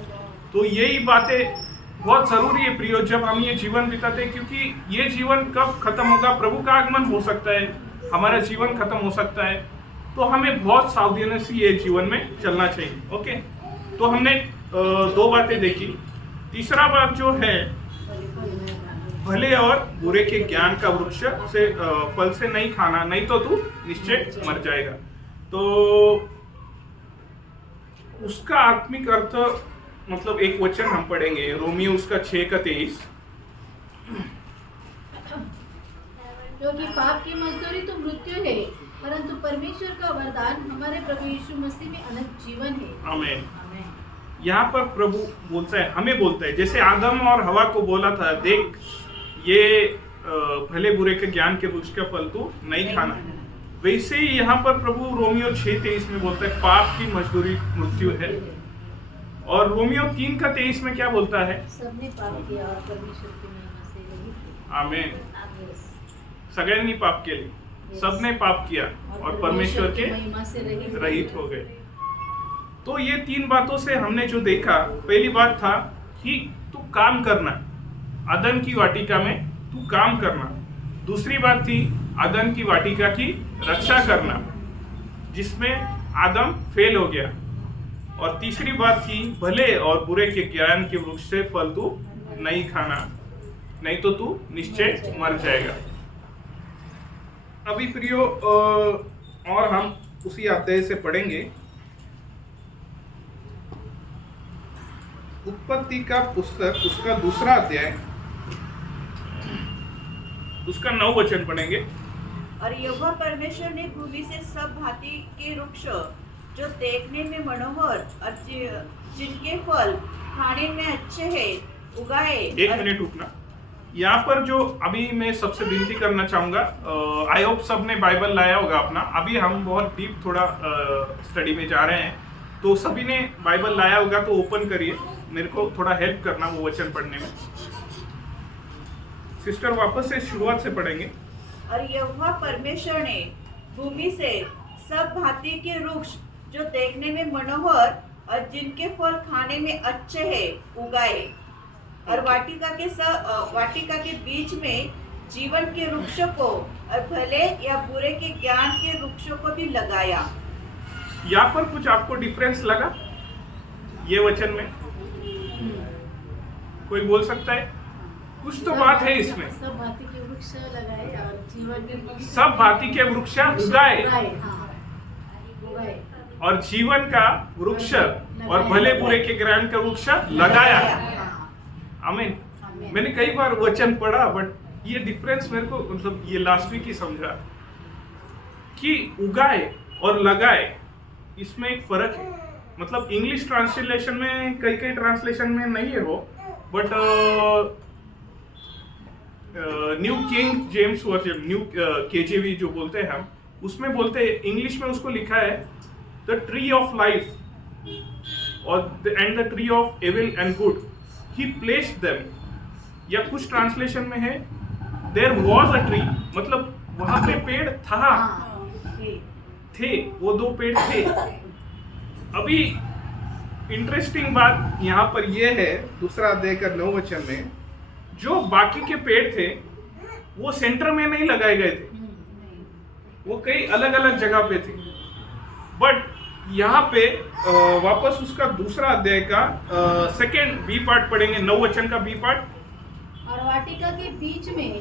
तो यही बातें बहुत जरूरी है प्रियो, जब हम ये जीवन बिताते हैं, क्योंकि ये जीवन कब खत्म होगा, प्रभु का आगमन हो सकता है, हमारा जीवन खत्म हो सकता है। तो हमें बहुत सावधानी से ये जीवन में चलना चाहिए। ओके, तो हमने 2 बातें देखी। तीसरा बात जो है, भले और बुरे के ज्ञान का वृक्ष से फल से नहीं खाना, नहीं तो तू निश्चय मर जाएगा। तो उसका आत्मिक अर्थ मतलब एक वचन हम पढ़ेंगे, रोमियो उसका 6:23, क्योंकि पाप की मजदूरी तो मृत्यु है, परंतु परमेश्वर का वरदान हमारे प्रभु यीशु मसीह में अनंत जीवन है। आमीन। यहाँ पर प्रभु बोलता है, हमें बोलता है, जैसे आदम और हवा को बोला था, देख ये भले बुरे के ज्ञान के वृक्ष का फल तो नहीं खाना, वैसे ही यहाँ पर प्रभु रोमियो 6:23 में बोलता है पाप की मजदूरी मृत्यु है। और रोमियो 3:23 में क्या बोलता है? सबने पाप किया और परमेश्वर की महिमा से रहित। आमीन। सगळ्यांनी पाप केले, सबने पाप किया और परमेश्वर के महिमा से रहित हो गए। तो ये 3 बातों से हमने जो देखा, पहली बात था कि तू काम करना, अदन की वाटिका में तू काम करना। दूसरी बात थी अदन की वाटिका की रक्षा करना, जिसमें आदम फेल हो गया। और तीसरी बात थी भले और बुरे के ज्ञान के वृक्ष से फल तू नहीं खाना, नहीं तो तू निश्चय मर जाएगा। अभी प्रियो और हम उसी अध्याय से पढ़ेंगे, उत्पत्ति का पुस्तक उसका 2 अध्याय उसका 9 वचन पढ़ेंगे। और यहोवा परमेश्वर ने भूमि से सब भांति के वृक्ष जो देखने में मनोहर और जिनके फल खाने में अच्छे हैं उगाए। 1 मिनट रुकना। यहाँ पर जो अभी मैं सबसे विनती करना चाहूंगा, आई होप सब ने बाइबल लाया होगा अपना। अभी हम बहुत डीप थोड़ा स्टडी में जा रहे हैं, तो सभी ने बाइबल लाया होगा तो ओपन करिए, मेरे को थोड़ा हेल्प करना वो वचन पढ़ने में। सिस्टर वापस से शुरुआत से पढ़ेंगे। और यहोवा परमेश्वर ने भूमि से सब भांति के वृक्ष जो देखने में मनोहर और जिनके फल खाने में अच्छे हैं उगाए, और वाटिका के बीच में जीवन के वृक्षों को और भले या बुरे के ज्ञान के वृक्षों को भी लगाया। यहाँ पर कुछ आपको डिफरेंस लगा? ये वचन में कोई बोल सकता है? कुछ तो बात है इसमें। सब भांति के वृक्ष लगाए और जीवन के सब भांति के वृक्ष उगाए उगाए और जीवन का वृक्ष और भले बुरे के ज्ञान का वृक्ष लगाया। आमीन। मैंने कई बार वचन पढ़ा, बट ये डिफरेंस मेरे को मतलब ये लास्ट वीक ही समझा कि उगाए और लगाए इसमें एक फर्क है। मतलब इंग्लिश ट्रांसलेशन में कई ट्रांसलेशन में नहीं है वो, but new King James version, new KJV जो बोलते हैं हम, उसमें बोलते हैं, इंग्लिश में उसको लिखा है द ट्री ऑफ लाइफ और and the tree of evil and good he placed them. या कुछ ट्रांसलेशन में है देयर वाज अ ट्री, मतलब वहां पे पेड़ था, थे वो दो पेड़ थे। अभी इंटरेस्टिंग बात यहाँ पर यह है, दूसरा अध्याय का 9 वचन में, जो बाकी के पेड़ थे वो सेंटर में नहीं लगाए गए थे, वो कई अलग अलग जगह पे थे। बट यहाँ पे वापस उसका दूसरा अध्याय का सेकेंड बी पार्ट पढ़ेंगे, 9 वचन का बी पार्ट। और वाटिका के बीच में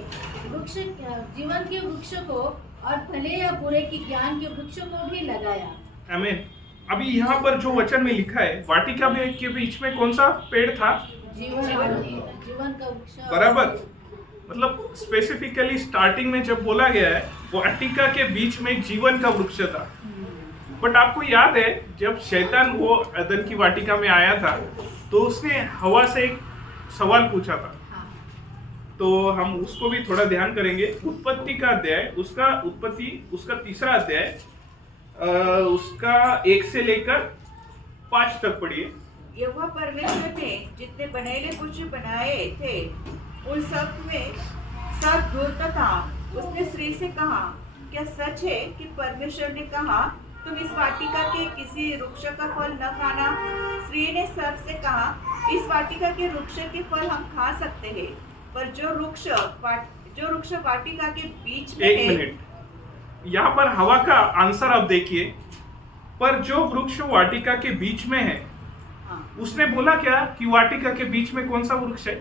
वृक्ष, जीवन के वृक्ष को और भले या बुरे की ज्ञान के वृक्ष को भी लगाया। आमीन। अभी यहाँ पर जो वचन में लिखा है, वाटिका के बीच में कौन सा पेड़ था? जीवन का वृक्ष। बराबर। मतलब स्पेसिफिकली स्टार्टिंग में जब बोला गया है वाटिका के बीच में जीवन का वृक्ष था। बट आपको याद है जब शैतान वो अदन की वाटिका में आया था तो उसने हवा से एक सवाल पूछा था, तो हम उसको भी थोड़ा ध्यान करेंगे। उत्पत्ति का अध्याय, उसका तीसरा अध्याय, उसका 1 से लेकर 5 तक पढ़िए। यहोवा परमेश्वर ने जितने बनेले कुछ बनाए थे उन सब में सब ढूंढता था। उसने स्त्री से कहा, क्या सच है कि परमेश्वर ने कहा तुम इस वाटिका के किसी वृक्ष का फल न खाना? स्त्री ने सर्प से कहा, इस वाटिका के वृक्ष के फल हम खा सकते हैं, पर जो वृक्ष वाटिका के बीच में एक मिनट, यहाँ पर हवा का आंसर आप देखिए। पर जो वृक्ष वाटिका के बीच में है, उसने बोला क्या कि वाटिका के बीच में कौन सा वृक्ष है?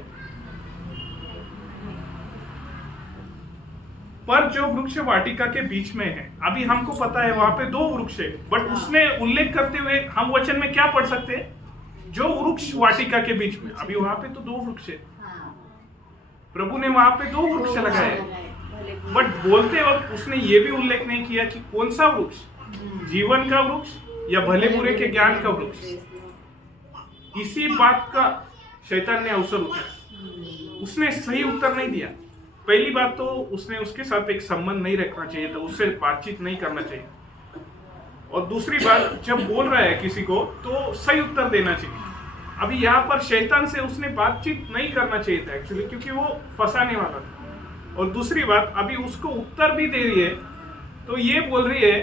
पर जो वृक्ष वाटिका के बीच में है, अभी हमको पता है वहां पे 2 वृक्ष है, बट उसने उल्लेख करते हुए हम वचन में क्या पढ़ सकते हैं? जो वृक्ष वाटिका के बीच में, अभी वहां पे तो 2 वृक्ष है, प्रभु ने वहां पे 2 वृक्ष लगाए, बट बोलते वक्त उसने ये भी उल्लेख नहीं किया कि कौन सा वृक्ष, जीवन का वृक्ष या भले बुरे के ज्ञान का वृक्ष। इसी बात का शैतान ने अवसर उठाया, उसने सही उत्तर नहीं दिया। पहली बात तो उसने उसके साथ एक संबंध नहीं रखना चाहिए था, उससे बातचीत नहीं करना चाहिए, और दूसरी बात जब बोल रहा है किसी को तो सही उत्तर देना चाहिए। अभी यहाँ पर शैतान से उसने बातचीत नहीं करना चाहिए था एक्चुअली, क्योंकि वो फंसाने वाला था। और दूसरी बात, अभी उसको उत्तर भी दे रही है तो ये बोल रही है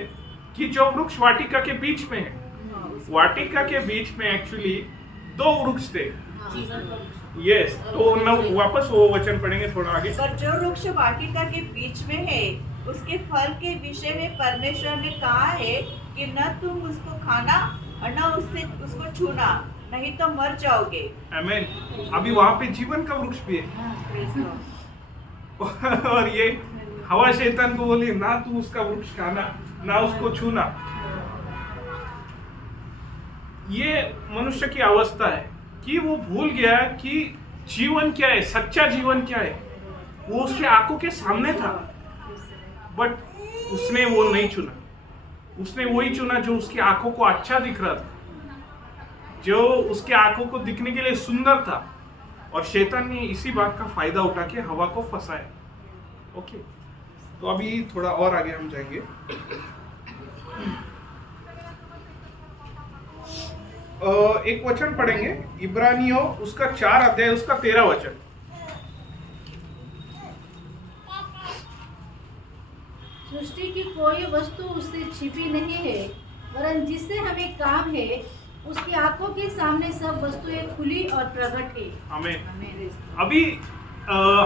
कि जो वृक्ष वाटिका के बीच में है, वाटिका के बीच में एक्चुअली 2 वृक्ष थे। यस, तो वापस वो वचन पढ़ेंगे थोड़ा आगे। पर जो वृक्ष वाटिका के बीच में है उसके फल के विषय में परमेश्वर ने कहा है कि न तुम उसको खाना और न उसको छूना, नहीं तो मर जाओगे। आमीन। अभी वहां पे जीवन का वृक्ष भी है और ये हवा शैतान को बोली ना तू उसका वृक्ष खाना ना उसको छूना। ये मनुष्य की अवस्था है कि वो भूल गया कि जीवन क्या है, सच्चा जीवन क्या है। वो उसके आंखों के सामने था, बट उसने वो नहीं चुना। उसने वही चुना जो उसकी आंखों को अच्छा दिख रहा था, जो उसके आंखों को दिखने के लिए सुंदर था, और शैतान ने इसी बात का फायदा उठा के हवा को फंसाया। ओके, तो अभी थोड़ा और आगे हम जाएंगे। एक वचन पढ़ेंगे, इब्रानियों उसका 4 अध्याय उसका 13 वचन। सृष्टि की कोई वस्तु उससे छिपी नहीं है, वरन जिससे हमें काम है उसकी आंखों के सामने सब वस्तुएं खुली और प्रकट है। आमीन। अभी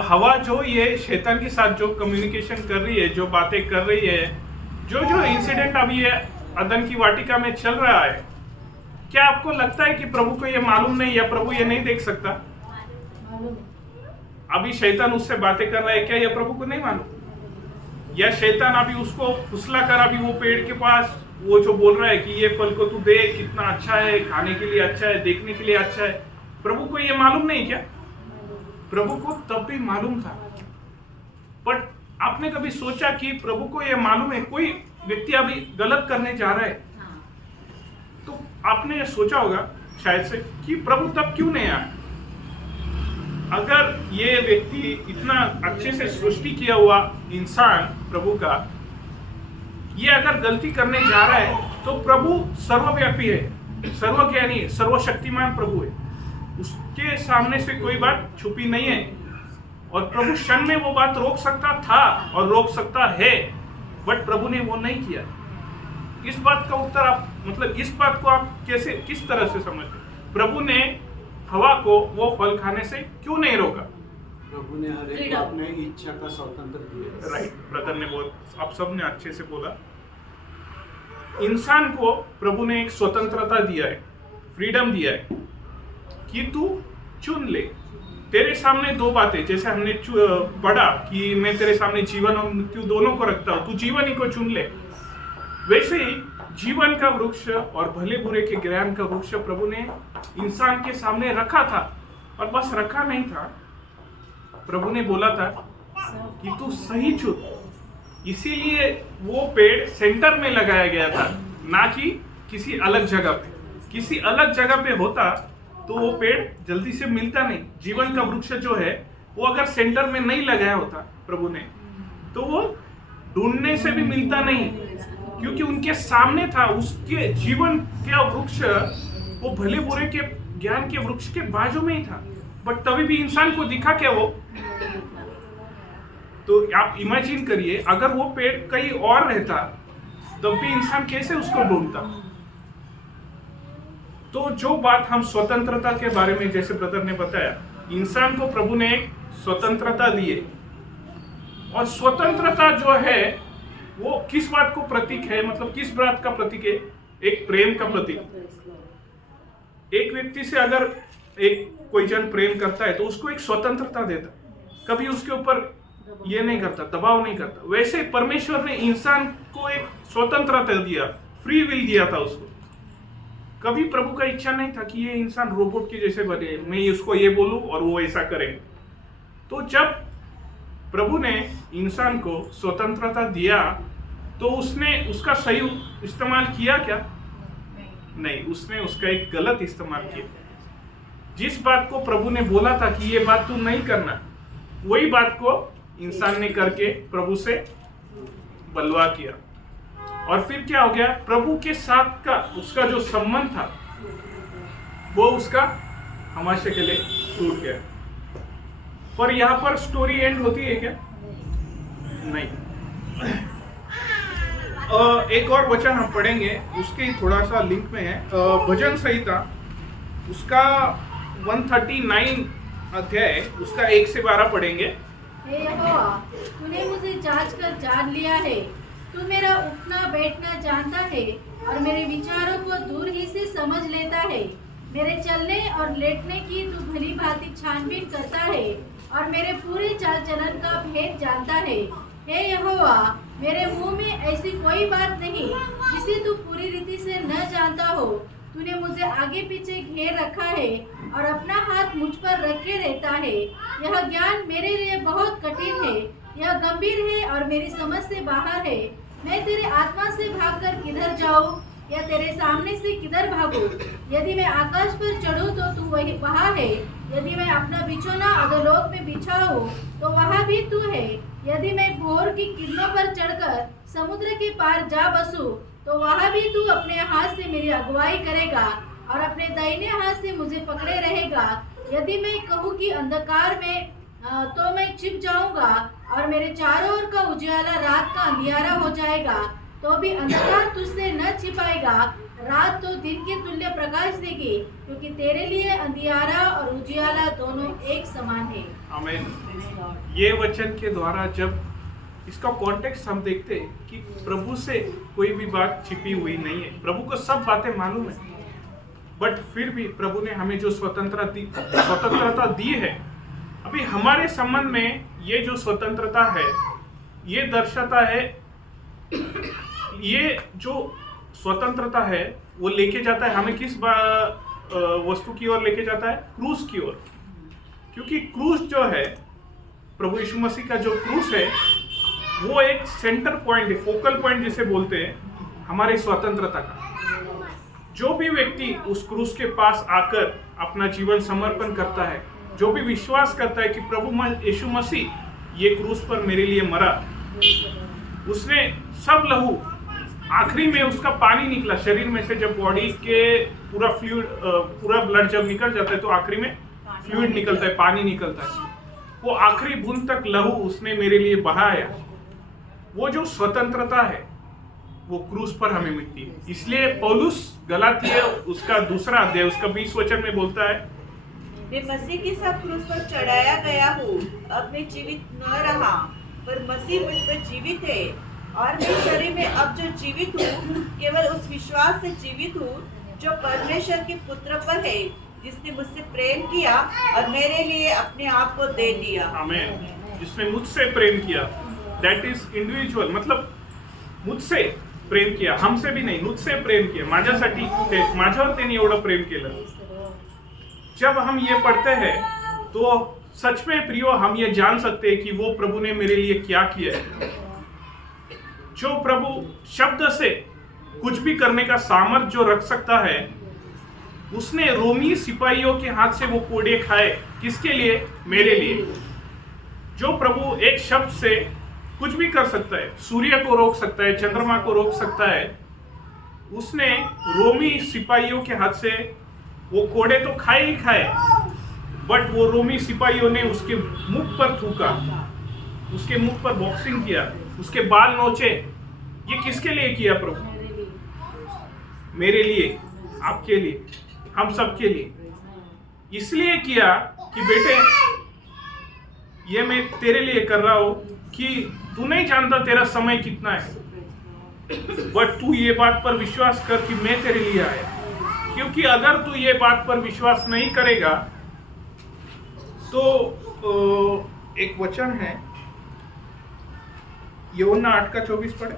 हवा जो ये शैतान के साथ जो कम्युनिकेशन कर रही है, जो बातें कर रही है, जो इंसिडेंट अभी ये अदन की वाटिका में चल रहा है, क्या आपको लगता है कि प्रभु को ये मालूम नहीं या प्रभु ये नहीं देख सकता? मालूम है। अभी शैतान उससे बातें कर रहा है, क्या ये प्रभु को नहीं मालूम? या शैतान अभी उसको फुसला कर अभी वो पेड़ के पास वो जो बोल रहा है कि ये फल को तू दे, कितना अच्छा है, खाने के लिए अच्छा है, देखने के लिए अच्छा है, प्रभु को ये मालूम नहीं क्या? प्रभु को तब भी मालूम था। बट आपने कभी सोचा कि प्रभु को ये मालूम है कोई व्यक्ति अभी गलत करने जा रहा है, तो आपने ये सोचा होगा शायद से कि प्रभु तब क्यों नहीं आया? अगर ये व्यक्ति इतना अच्छे से सृष्टि किया हुआ इंसान प्रभु का, ये अगर गलती करने जा रहा है तो प्रभु सर्वव्यापी है, सर्वज्ञानी है, सर्वशक्तिमान प्रभु है, उसके सामने से कोई बात छुपी नहीं है। और प्रभु क्षण में वो बात रोक सकता था और रोक सकता है, बट प्रभु ने वो नहीं किया। इस बात का उत्तर आप मतलब इस बात को आप कैसे किस तरह से समझते? प्रभु ने हवा को वो फल खाने से क्यों नहीं रोका? प्रभु ने हर एक को अपने इच्छा का स्वतंत्र दिया। राइट, ब्रदर ने बहुत आप सब ने अच्छे से बोला। इंसान को प्रभु ने एक स्वतंत्रता दिया है, फ्रीडम दिया है कि तू चुन ले। तेरे सामने दो बातें, जैसे हमने पढ़ा कि मैं तेरे सामने जीवन और मृत्यु दोनों को रखता हूं, तू जीवन ही को चुन ले। वैसे ही जीवन का वृक्ष और भले बुरे के ज्ञान का वृक्ष प्रभु ने इंसान के सामने रखा था, और बस रखा नहीं था, प्रभु ने बोला था कि तू सही चुन। इसीलिए वो पेड़ सेंटर में लगाया गया था, ना कि किसी अलग जगह पे। किसी अलग जगह पे होता तो वो पेड़ जल्दी से मिलता नहीं। जीवन का वृक्ष जो है वो अगर सेंटर में नहीं लगाया होता प्रभु ने, तो वो ढूंढने से भी मिलता नहीं, क्योंकि उनके सामने था। उसके जीवन का वृक्ष वो भले बुरे के ज्ञान के वृक्ष के बाजू में ही था, बट तभी भी इंसान को दिखा क्या वो? तो आप इमेजिन करिए, अगर वो पेड़ कहीं और रहता तब भी इंसान कैसे उसको ढूंढता? तो जो बात हम स्वतंत्रता के बारे में, जैसे ब्रदर ने बताया, इंसान को प्रभु ने एक स्वतंत्रता दी है। और स्वतंत्रता जो है वो किस बात को प्रतीक है, मतलब किस बात का प्रतीक है? एक प्रेम का प्रतीक। एक व्यक्ति से अगर एक कोई जन प्रेम करता है तो उसको एक स्वतंत्रता देता, कभी उसके ऊपर ये नहीं करता, दबाव नहीं करता। वैसे परमेश्वर ने इंसान को एक स्वतंत्रता दिया, फ्री विल दिया था उसको। कभी प्रभु का इच्छा नहीं था कि ये इंसान रोबोट के जैसे बने, मैं उसको ये बोलूं और वो ऐसा करे। तो जब प्रभु ने इंसान को स्वतंत्रता दिया तो उसने उसका सही इस्तेमाल किया क्या? नहीं, उसने उसका एक गलत इस्तेमाल किया। जिस बात को प्रभु ने बोला था कि ये बात तू नहीं करना, वही बात को इंसान ने करके प्रभु से बलवा किया। और फिर क्या हो गया? प्रभु के साथ का उसका जो संबंध था वो उसका हमेशा के लिए टूट गया। पर यहाँ पर स्टोरी एंड होती है क्या? नहीं। एक और वचन हम पढ़ेंगे, उसके थोड़ा सा लिंक में है। भजन संहिता उसका 139 अध्याय, उसका 1 से 12 पढ़ेंगे। हे यहोवा, तूने मुझे जांच कर जान लिया है। तू मेरा उठना बैठना जानता है और मेरे विचारों को दूर ही से समझ लेता है। मेरे चलने और लेटने की तू भली भांति छानबीन करता है और मेरे पूरे चाल चलन का भेद जानता है। हे यहोवा, मेरे मुंह में ऐसी कोई बात नहीं जिसे तू पूरी रीति से न जानता हो। तूने मुझे आगे पीछे घेर रखा है और अपना हाथ मुझ पर रखे रहता है। यह ज्ञान मेरे लिए बहुत कठिन है, यह गंभीर है और मेरी समझ से बाहर है। मैं तेरे आत्मा से भागकर किधर जाऊं या तेरे सामने से किधर भागूं? यदि मैं आकाश पर चढ़ूं तो तू वही वहाँ है। यदि मैं अपना बिछौना अधोलोक में बिछाऊं तो वहाँ भी तू है। यदि मैं भोर की किरणों पर चढ़कर समुद्र के पार जा बसूं तो वहाँ भी तू अपने हाथ से मेरी अगुवाई करेगा और अपने दाहिने हाथ से मुझे पकड़े रहेगा। यदि मैं कहूँ कि अंधकार में तो मैं छिप जाऊंगा और मेरे चारों ओर का उजियाला रात का अंधियारा हो जाएगा, तो भी अंधकार तुझसे न छिपाएगा। रात तो दिन के तुल्य प्रकाश देगी, क्योंकि तेरे लिए अंधियारा और उजियाला दोनों एक समान है। आमीन। ये वचन के द्वारा जब इसका कॉन्टेक्स्ट हम देखते हैं कि प्रभु से कोई भी बात छिपी हुई नहीं है, प्रभु को सब बातें मालूम है। बट फिर भी प्रभु ने हमें जो स्वतंत्रता दी है, अभी हमारे संबंध में ये जो स्वतंत्रता है, ये दर्शाता है, ये जो स्वतंत्रता है वो लेके जाता है हमें किस वस्तु की ओर लेके जाता है? क्रूस की ओर। क्योंकि क्रूस जो है, प्रभु यीशु मसीह का जो क्रूस है, वो एक सेंटर पॉइंट है, फोकल पॉइंट जिसे बोलते हैं हमारे स्वतंत्रता का। जो भी व्यक्ति उस क्रूस के पास आकर अपना जीवन समर्पण करता है, जो भी विश्वास करता है कि प्रभु यीशु मसीह ये क्रूस पर मेरे लिए मरा, उसने सब लहू, आखिरी में उसका पानी निकला शरीर में से, जब बॉडी के पूरा फ्लूइड, पूरा ब्लड जब निकल जाता है तो आखिरी में फ्लूइड निकलता है, पानी निकलता है। वो आखिरी बूंद तक लहू उसने मेरे लिए बहाया। वो जो स्वतंत्रता है वो क्रूस पर हमें मिलती है। इसलिए पौलुस गलातिय उसका 2 अध्याय उसका 20 वचन में बोलता है, मैं मसीह के साथ क्रूस पर चढ़ाया गया हूँ, अब मैं जीवित न रहा पर मसीह मुझ पर जीवित है, और मैं शरीर में अब जो जीवित हूँ केवल उस विश्वास से जीवित हूँ जो परमेश्वर के पुत्र पर है, जिसने मुझसे प्रेम किया और मेरे लिए अपने आप को दे दिया। आमीन। जिसने मुझसे प्रेम किया, दैट इज इंडिविजुअल, मतलब मुझसे प्रेम किया, हमसे भी नाही, मुझसे प्रेम किया, माझ्यासाठी माझ्यावर त्यांनी एवढं प्रेम केलं। जब हम ये पढ़ते हैं तो सच में प्रियो हम ये जान सकते हैं कि वो प्रभु ने मेरे लिए क्या किया है। जो प्रभु शब्द से कुछ भी करने का सामर्थ्य जो रख सकता है, उसने रोमी सिपाहियों के हाथ से वो कोड़े खाए, किसके लिए? मेरे लिए। जो प्रभु एक शब्द से कुछ भी कर सकता है, सूर्य को रोक सकता है, चंद्रमा को रोक सकता है, उसने रोमी सिपाहियों के हाथ से वो कोड़े तो खाए ही खाए, बट वो रोमी सिपाहियों ने उसके मुख पर थूका, उसके मुख पर बॉक्सिंग किया, उसके बाल नोचे। ये किसके लिए किया प्रभु? मेरे लिए, आपके लिए, हम सबके लिए। इसलिए किया कि बेटे ये मैं तेरे लिए कर रहा हूं कि तू नहीं जानता तेरा समय कितना है, बट तू ये बात पर विश्वास कर कि मैं तेरे लिए आया। क्योंकि अगर तू ये बात पर विश्वास नहीं करेगा तो एक वचन है, यूहन्ना 8:24 पढ़े।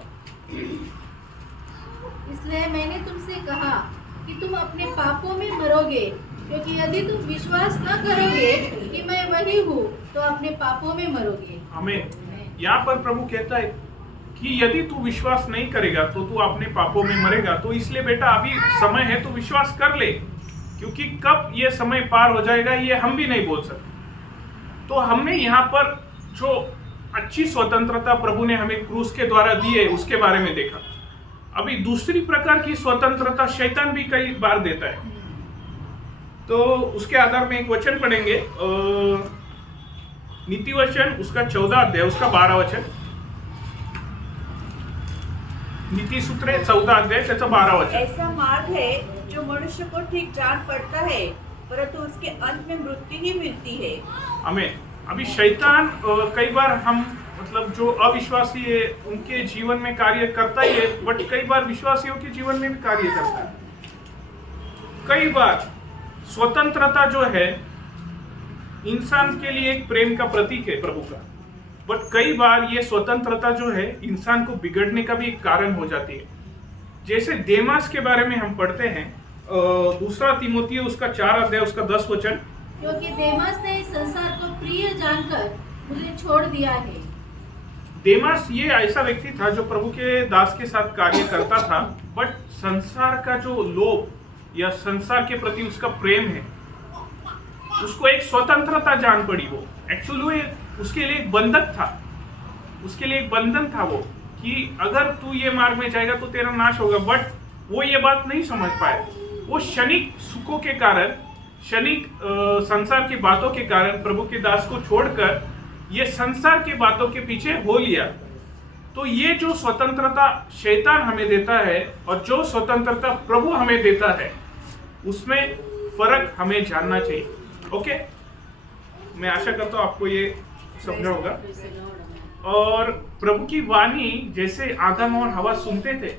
इसलिए मैंने तुमसे कहा कि तुम अपने पापों में मरोगे, क्योंकि यदि तुम विश्वास न करोगे कि मैं वही हूँ तो अपने पापों में मरोगे। हमें यहाँ पर प्रभु कहता है कि यदि तू विश्वास नहीं करेगा तो तू अपने पापों में मरेगा। तो इसलिए बेटा अभी समय है तो विश्वास कर ले, क्योंकि कब ये समय पार हो जाएगा ये हम भी नहीं बोल सकते। तो हमने यहाँ पर जो अच्छी स्वतंत्रता प्रभु ने हमें क्रूस के द्वारा दी है उसके बारे में देखा। अभी दूसरी प्रकार की स्वतंत्रता शैतान भी कई बार देता है, तो उसके आधार में एक वचन पढ़ेंगे, नीति वचन उसका 14 अध्याय उसका 12 वचन। नीति सूत्रे 14 अध्याय त्याचा 12 वचन। ऐसा मार्ग है जो मनुष्य को ठीक जान पड़ता है, परंतु उसके अंत में मृत्यु ही मिलती है। हमें अभी शैतान कई बार हम मतलब जो अविश्वासी है उनके जीवन में कार्य करता ही है, बट कई बार विश्वासियों के जीवन में भी कार्य करता है। कई बार स्वतंत्रता जो है इंसान के लिए एक प्रेम का प्रतीक है प्रभु का, बट कई बार ये स्वतंत्रता जो है इंसान को बिगड़ने का भी एक कारण हो जाती है। जैसे देमास के बारे में हम पढ़ते हैं, 2 तीमुथियुस उसका 4 अध्याय उसका 10 वचन। क्योंकि देमास ने इस संसार को प्रिय जानकर मुझे छोड़ दिया है। देमास ये ऐसा व्यक्ति था जो प्रभु के दास के साथ कार्य करता था, बट संसार का जो लोभ या संसार के प्रति उसका प्रेम है, उसको एक स्वतंत्रता जान पड़ी। वो एक्चुअली उसके लिए एक बंधक था, उसके लिए एक बंधन था वो, कि अगर तू ये मार्ग में जाएगा तो तेरा नाश होगा। बट वो ये बात नहीं समझ पाए। वो क्षणिक सुखों के कारण, क्षणिक संसार की बातों के कारण प्रभु के दास को छोड़कर ये संसार की बातों के पीछे हो लिया। तो ये जो स्वतंत्रता शैतान हमें देता है और जो स्वतंत्रता प्रभु हमें देता है, उसमें फर्क हमें जानना चाहिए। ओके, मैं आशा करता हूँ आपको ये समझा होगा। और प्रभु की वाणी जैसे आदम और हवा सुनते थे,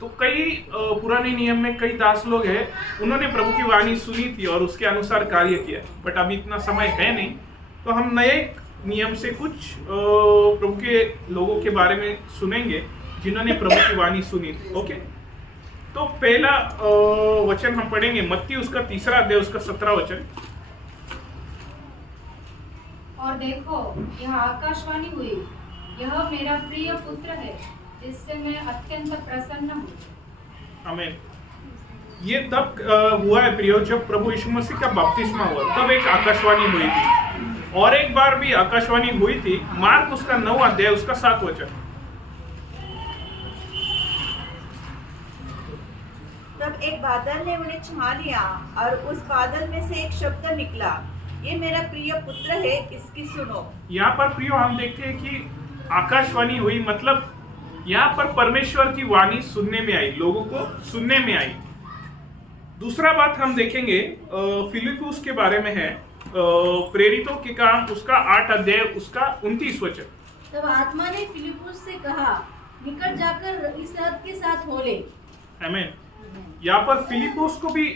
तो कई पुराने नियम में कई दास लोग हैं, उन्होंने प्रभु की वाणी सुनी थी और उसके अनुसार कार्य किया, बट अभी इतना समय है नहीं, तो हम नए नियम से कुछ प्रभु के लोगों के बारे में सुनेंगे जिन्होंने प्रभु की वाणी सुनी थी। ओके, तो पहला वचन हम पढ़ेंगे मत्ती उसका 3 अध्याय उसका 17 वचन। और देखो, यह आकाशवाणी हुई, यह मेरा प्रिय पुत्र है, जिससे मैं अत्यंत प्रसन्न हूँ। आमीन। ये तब हुआ है प्रियो, जब प्रभु यीशु मसीह का बपतिस्मा हुआ, तब एक आकाशवाणी हुई थी। और एक बार भी आकाशवाणी हुई थी, मार्क उसका 9 अध्याय उसका 7 वचन। तब एक बादल ने उन्हें छा लिया और उस बादल में से एक शब्द निकला, ये मेरा प्रिय पुत्र है, इसकी सुनो। यहाँ पर प्रियो हम देखते हैं कि आकाशवाणी हुई, मतलब यहाँ पर परमेश्वर की वाणी सुनने में आई, लोगों को सुनने में आई। दूसरा बात हम देखेंगे फिलिप्पुस के बारे में है, प्रेरितों के काम उसका 8 अध्याय उसका 29 वचन। तब आत्मा ने फिलिप्पुस से कहा, निकट जाकर इस रथ के साथ हो ले। आमीन। यहाँ पर फिलिप्पुस को भी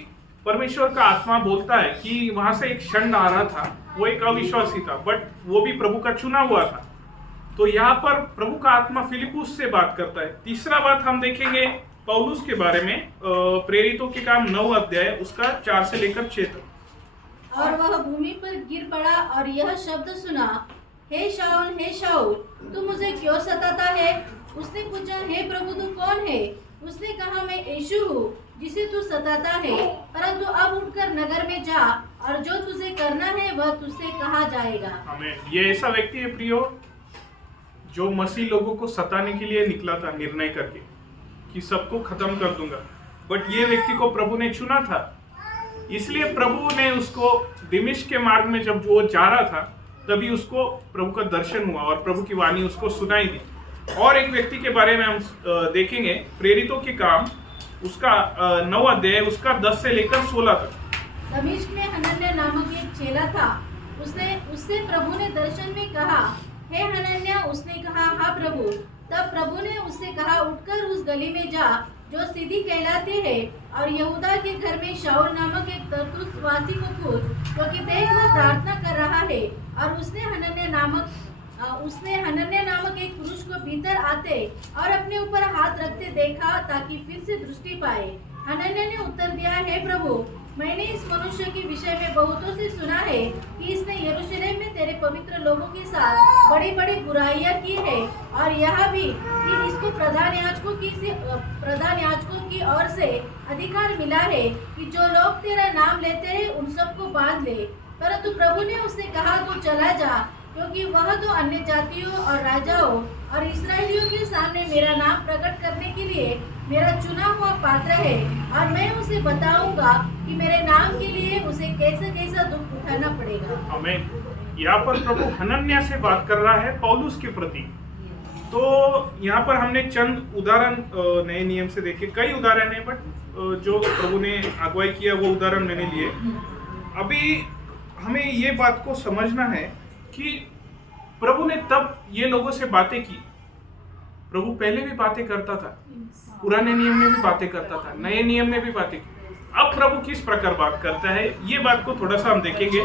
परमेश्वर का आत्मा बोलता है कि वहां से एक क्षण आ रहा था, वो एक अविश्वासी था, बट वो भी प्रभु का चुना हुआ था। तो यहाँ पर प्रभु का आत्मा फिलिप्पुस से बात करता है। तीसरा बात हम देखेंगे पौलुस के बारे में, प्रेरितों के काम 9 अध्याय उसका 4 से लेकर 6 तक। और वह भूमि पर गिर पड़ा और यह शब्द सुना, हे शाऊल, तू मुझे क्यों सताता है? उसने पूछा, हे प्रभु तू कौन है? उसने कहा, मैं यीशु हूँ जिसे तू सताता है, परंतु अब उठकर नगर में जा और जो तुझे करना है वह तुझसे कहा जाएगा। आमीन। ये ऐसा व्यक्ति है प्रियो, जो मसीह लोगों को सताने के लिए निकला था, निर्णय करके कि सबको खत्म कर दूंगा, बट ये व्यक्ति को प्रभु ने चुना था, इसलिए प्रभु ने उसको दिमिश्क के मार्ग में जब वो जा रहा था, तभी उसको प्रभु का दर्शन हुआ और प्रभु की वाणी उसको सुनाई दी। और एक व्यक्ति के बारे में हम देखेंगे, प्रेरितों के काम उसका 9 अध्याय उसका 10 से लेकर 16 तक। दमिश्क में हनन्याह नामक एक चेला था, उससे प्रभु ने दर्शन में कहा, हे हनन्याह। उसने कहा, हाँ प्रभु। तब प्रभु ने उससे कहा, उठकर उस गली में जा जो सीधी कहलाती है, और यहूदा के घर में शाऊल नामक एक तरसुसवासी को खोज, क्योंकि देख वह प्रार्थना कर रहा है। और उसने हनन्याह नामक एक पुरुष को भीतर आते और अपने ऊपर हाथ रखते देखा, ताकि फिर से दृष्टि पाए। हनन्याह ने उत्तर दिया, हे प्रभु, मैंने इस मनुष्य के विषय में बहुतों से सुना है कि इसने यरूशलेम में तेरे पवित्र लोगों के साथ बड़ी बड़ी बुराइयां की है, और यह भी कि इसको प्रधान याजकों की ओर से अधिकार मिला है कि जो लोग तेरा नाम लेते हैं उन सबको बांध ले। परंतु प्रभु ने उससे कहा, तू चला जा, क्योंकि वह तो अन्य जातियों और राजाओं और इस्राएलियों के सामने मेरा नाम प्रकट करने के लिए मेरा चुना हुआ पात्र है, और मैं उसे बताऊंगा कि मेरे नाम के लिए उसे कैसा कैसा दुख उठाना पड़ेगा। आमीन। यहाँ पर प्रभु हनन्याह से बात कर रहा है पौलुस के प्रति। तो यहाँ पर हमने चंद उदाहरण नए नियम से देखे, कई उदाहरण है, बट जो प्रभु ने अगुवाई किया वो उदाहरण मैंने लिए। अभी हमें ये बात को समझना है कि प्रभु ने तब ये लोगों से बातें की, प्रभु पहले भी बातें करता था, पुराने नियम में भी बातें करता था, नए नियम में भी बातें की। अब प्रभु किस प्रकार बात करता है, ये बात को थोड़ा सा हम देखेंगे।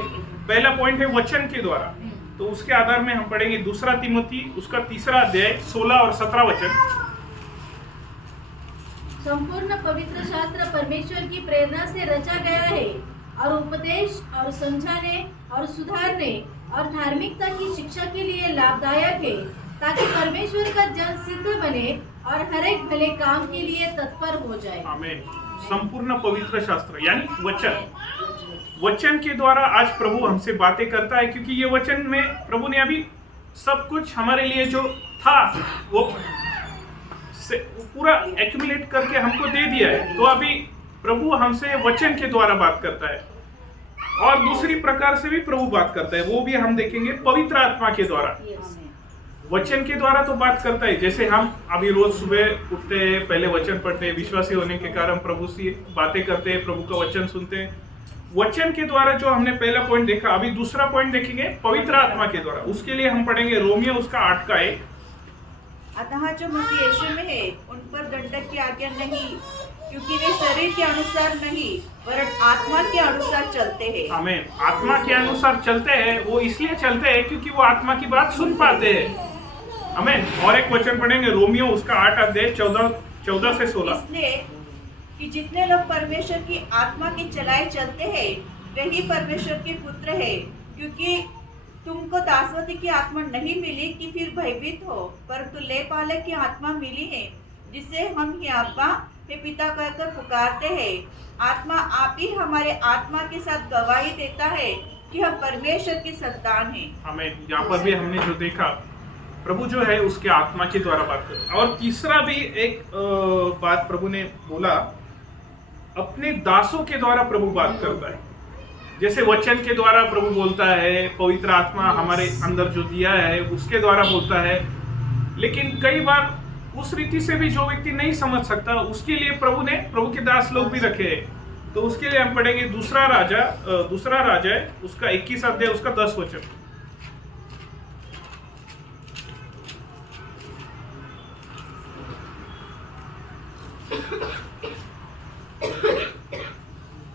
पहला पॉइंट है वचन के द्वारा, तो उसके आधार में हम पढ़ेंगे 2 तिमोथी उसका 3 अध्याय 16 और 17 वचन। संपूर्ण पवित्र शास्त्र परमेश्वर की प्रेरणा से रचा गया है और उपदेश और समझाने और सुधारने और धार्मिकता की शिक्षा के लिए लाभदायक है, ताकि परमेश्वर का जन सिद्ध बने और हर एक भले काम के लिए तत्पर हो जाए। आमीन। संपूर्ण पवित्र शास्त्र यानी वचन के द्वारा आज प्रभु हमसे बातें करता है, क्योंकि ये वचन में प्रभु ने अभी सब कुछ हमारे लिए जो था वो पूरा एक्यूमुलेट करके हमको दे दिया है। तो अभी प्रभु हमसे वचन के द्वारा बात करता है, और दूसरी प्रकार से भी प्रभु बात करता है, वो भी हम देखेंगे पवित्र आत्मा के द्वारा। वचन के द्वारा तो बात करता है, जैसे हम अभी रोज सुबह उठते हैं, पहले वचन पढ़ते हैं, विश्वासी होने के कारण प्रभु से बातें करते हैं, प्रभु का वचन सुनते हैं। वचन के द्वारा जो हमने पहला पॉइंट देखा, अभी दूसरा पॉइंट देखेंगे पवित्र आत्मा के द्वारा। उसके लिए हम पढ़ेंगे रोमियो उसका 8 का 1। अतः जो मसीह यीशु में है उन पर दंडक की आज्ञा नहीं, क्योंकि वे शरीर के अनुसार नहीं वरन आत्मा के अनुसार चलते हैं। आमीन। आत्मा के अनुसार चलते हैं, वो इसलिए चलते हैं क्योंकि वो आत्मा की बात सुन पाते हैं। आमीन। और एक वचन पढ़ेंगे रोमियो उसका 8 अध्याय 14 से 16। इसलिए कि जितने लोग परमेश्वर की आत्मा की चलाए चलते हैं वही परमेश्वर के पुत्र है, क्योंकि तुमको दासवती की आत्मा नहीं मिली कि फिर भयभीत हो, परंतु ले पालक की आत्मा मिली है, जिसे हम ही अब्बा हे पिता कहकर पुकारते हैं। आत्मा आप ही हमारे आत्मा के साथ गवाही देता है कि हम परमेश्वर की संतान हैं। आमीन। यहाँ पर भी हमने जो देखा, प्रभु जो है उसके आत्मा के द्वारा बात कर। और तीसरा भी एक बात प्रभु ने बोला, अपने दासों के द्वारा प्रभु बात करता है। जैसे वचन के द्वारा प्रभु बोलता है, पवित्र आत्मा हमारे अंदर जो दिया है उसके द्वारा बोलता है। लेकिन कई बार उस रीति से भी जो व्यक्ति नहीं समझ सकता, उसके लिए प्रभु ने प्रभु के दास लोग भी रखे हैं। तो उसके लिए हम पढ़ेंगे दूसरा राजा है उसका 21 अध्याय उसका 10 वचन।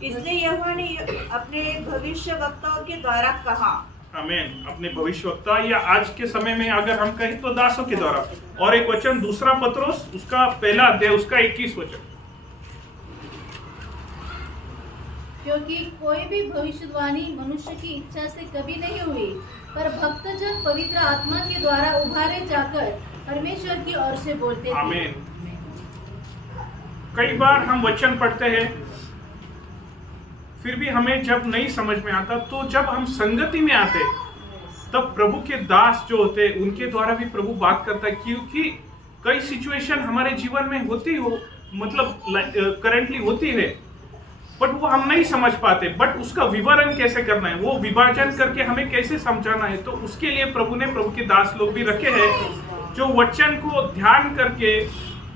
इसलिए यहोवा ने अपने भविष्य वक्ताओं के द्वारा कहा। आमीन। अपने भविष्यवक्ता या आज के समय में अगर हम कहें तो दासों के द्वारा। और एक वचन दूसरा पत्रोस उसका 1 अध्याय उसका 21 वचन। क्योंकि कोई भी भविष्यवाणी मनुष्य की इच्छा से कभी नहीं हुई, पर भक्तजन पवित्र आत्मा के द्वारा उभारे जाकर परमेश्वर की ओर से बोलते थे। आमीन। कई बार हम वचन पढ़ते हैं, फिर भी हमें जब नहीं समझ में आता, तो जब हम संगति में आते तब प्रभु के दास जो होते हैं उनके द्वारा भी प्रभु बात करता है। क्योंकि कई सिचुएशन हमारे जीवन में होती हो, मतलब करेंटली होती है, बट वो हम नहीं समझ पाते। बट उसका विवरण कैसे करना है, वो विभाजन करके हमें कैसे समझाना है, तो उसके लिए प्रभु ने प्रभु के दास लोग भी रखे हैं जो वचन को ध्यान करके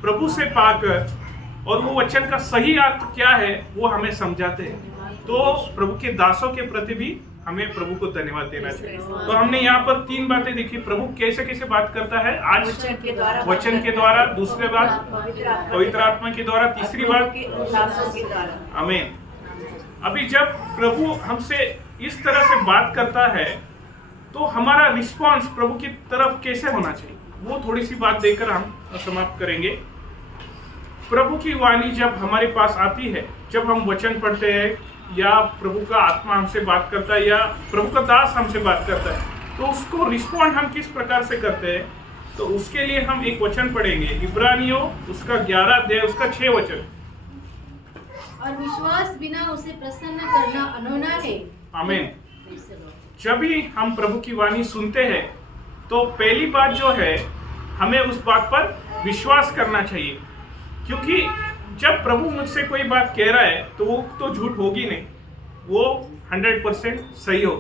प्रभु से पाकर और वो वचन का सही अर्थ क्या है वो हमें समझाते हैं। तो प्रभु के दासों के प्रति भी हमें प्रभु को धन्यवाद देना चाहिए। तो हमने यहाँ पर 3 बातें देखी, प्रभु कैसे कैसे बात करता है। आज वचन के द्वारा, दूसरी बात पवित्र आत्मा के द्वारा, तीसरी बात आमीन। अभी जब प्रभु हमसे इस तरह से बात करता है तो हमारा रिस्पॉन्स प्रभु की तरफ कैसे होना चाहिए, वो थोड़ी सी बात देकर हम समाप्त करेंगे। प्रभु की वाणी जब हमारे पास आती है, जब हम वचन पढ़ते हैं या प्रभु का आत्मा हमसे बात करता है या प्रभु का दास हमसे बात करता है, तो उसको रिस्पॉन्ड हम किस प्रकार से करते हैं, तो उसके लिए हम एक वचन पढ़ेंगे, इब्रानियों उसका 11 अध्याय उसका 6 वचन। और विश्वास बिना उसे प्रसन्न करना अनोना है। आमीन। जब भी हम प्रभु की वाणी सुनते हैं तो पहली बात जो है, हमें उस बात पर विश्वास करना चाहिए। क्योंकि जब प्रभु मुझसे कोई बात कह रहा है तो वो तो झूठ होगी नहीं, वो 100% सही हो।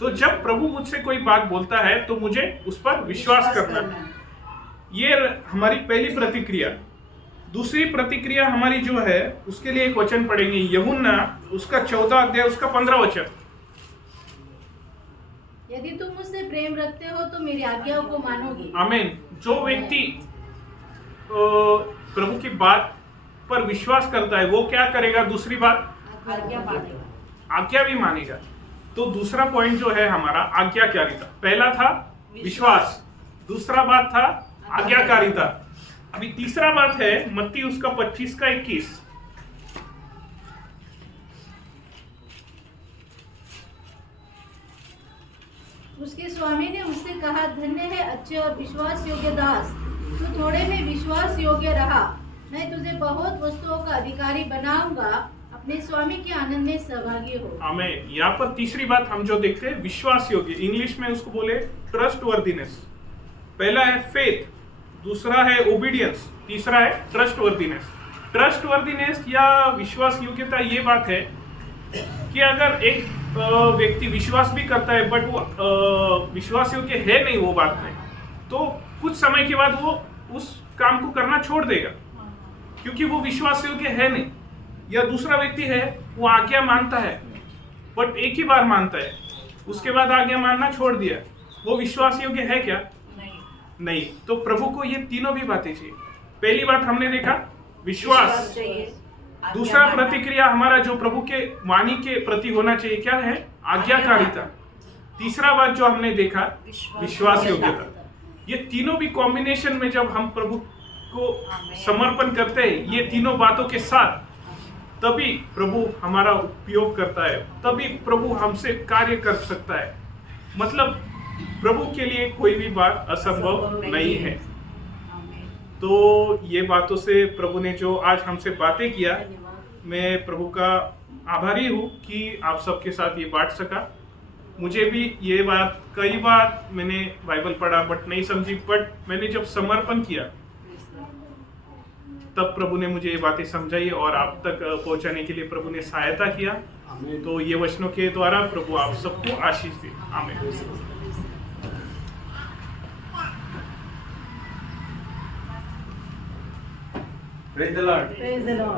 तो जब प्रभु मुझसे कोई बात बोलता है तो मुझे उस पर विश्वास करना है। ये हमारी पहली प्रतिक्रिया। दूसरी प्रतिक्रिया हमारी जो है उसके लिए एक वचन पढ़ेंगे, यूहन्ना उसका 14 अध्याय उसका 15 वचन। यदि तुम मुझसे प्रेम रखते हो तो मेरी आज्ञाओं को मानोगे। आमीन। जो व्यक्ति प्रभु की बात पर विश्वास करता है वो क्या करेगा, दूसरी बात आज्ञा भी मानेगा। तो दूसरा पॉइंट जो है हमारा आज्ञाकारिता। पहला था विश्वास, दूसरा बात था आज्ञाकारिता। अभी तीसरा बात है मत्ती उसका 25 का 21। उसके स्वामी ने उससे कहा, धन्य है अच्छे और विश्वास योग्य दास, तू थोड़े में विश्वास योग्य रहा, मैं तुझे बहुत वस्तुओं का अधिकारी बनाऊंगा, अपने स्वामी के आनंद में सहभागी हो। आमीन। यहाँ पर तीसरी बात हम जो देखते हैं विश्वास योग्य, इंग्लिश में उसको बोले ट्रस्ट वर्दीनेस। पहला है फेथ, दूसरा है ओबीडियंस, तीसरा है ट्रस्ट वर्दीनेस। ट्रस्ट वर्दीनेस या विश्वास योग्यता ये बात है कि अगर एक व्यक्ति विश्वास भी करता है बट वो विश्वास योग्य है नहीं वो बात में, तो कुछ समय के बाद वो उस काम को करना छोड़ देगा क्योंकि वो विश्वास योग्य है नहीं। या दूसरा व्यक्ति है वो आज्ञा मानता है बट एक ही बार मानता है, उसके बाद आज्ञा मानना छोड़ दिया, वो विश्वास योग्य है क्या? नहीं। तो प्रभु को ये तीनों भी बातें चाहिए। पहली बात हमने देखा विश्वास, चाहिए। दूसरा आज्ञा मानना। प्रतिक्रिया हमारा जो प्रभु के वाणी के प्रति होना चाहिए क्या है, आज्ञाकारिता। तीसरा बात जो हमने देखा विश्वास योग्यता। ये तीनों भी कॉम्बिनेशन में जब हम प्रभु को समर्पण करते हैं, ये तीनों बातों के साथ, तभी प्रभु हमारा उपयोग करता है, तभी प्रभु हमसे कार्य कर सकता है। मतलब प्रभु के लिए कोई भी बात असंभव नहीं है। तो ये बातों से प्रभु ने जो आज हमसे बातें किया, मैं प्रभु का आभारी हूँ कि आप सबके साथ ये बांट सका। मुझे भी ये बात कई बार मैंने बाइबल पढ़ा बट नहीं समझी, बट मैंने जब समर्पण किया तब प्रभु ने मुझे ये बातें समझाई और आप तक पहुंचाने के लिए प्रभु ने सहायता किया। आमीन। तो ये वचनों के द्वारा प्रभु आप सबको आशीष दे। आमीन। Praise the Lord. Praise the Lord.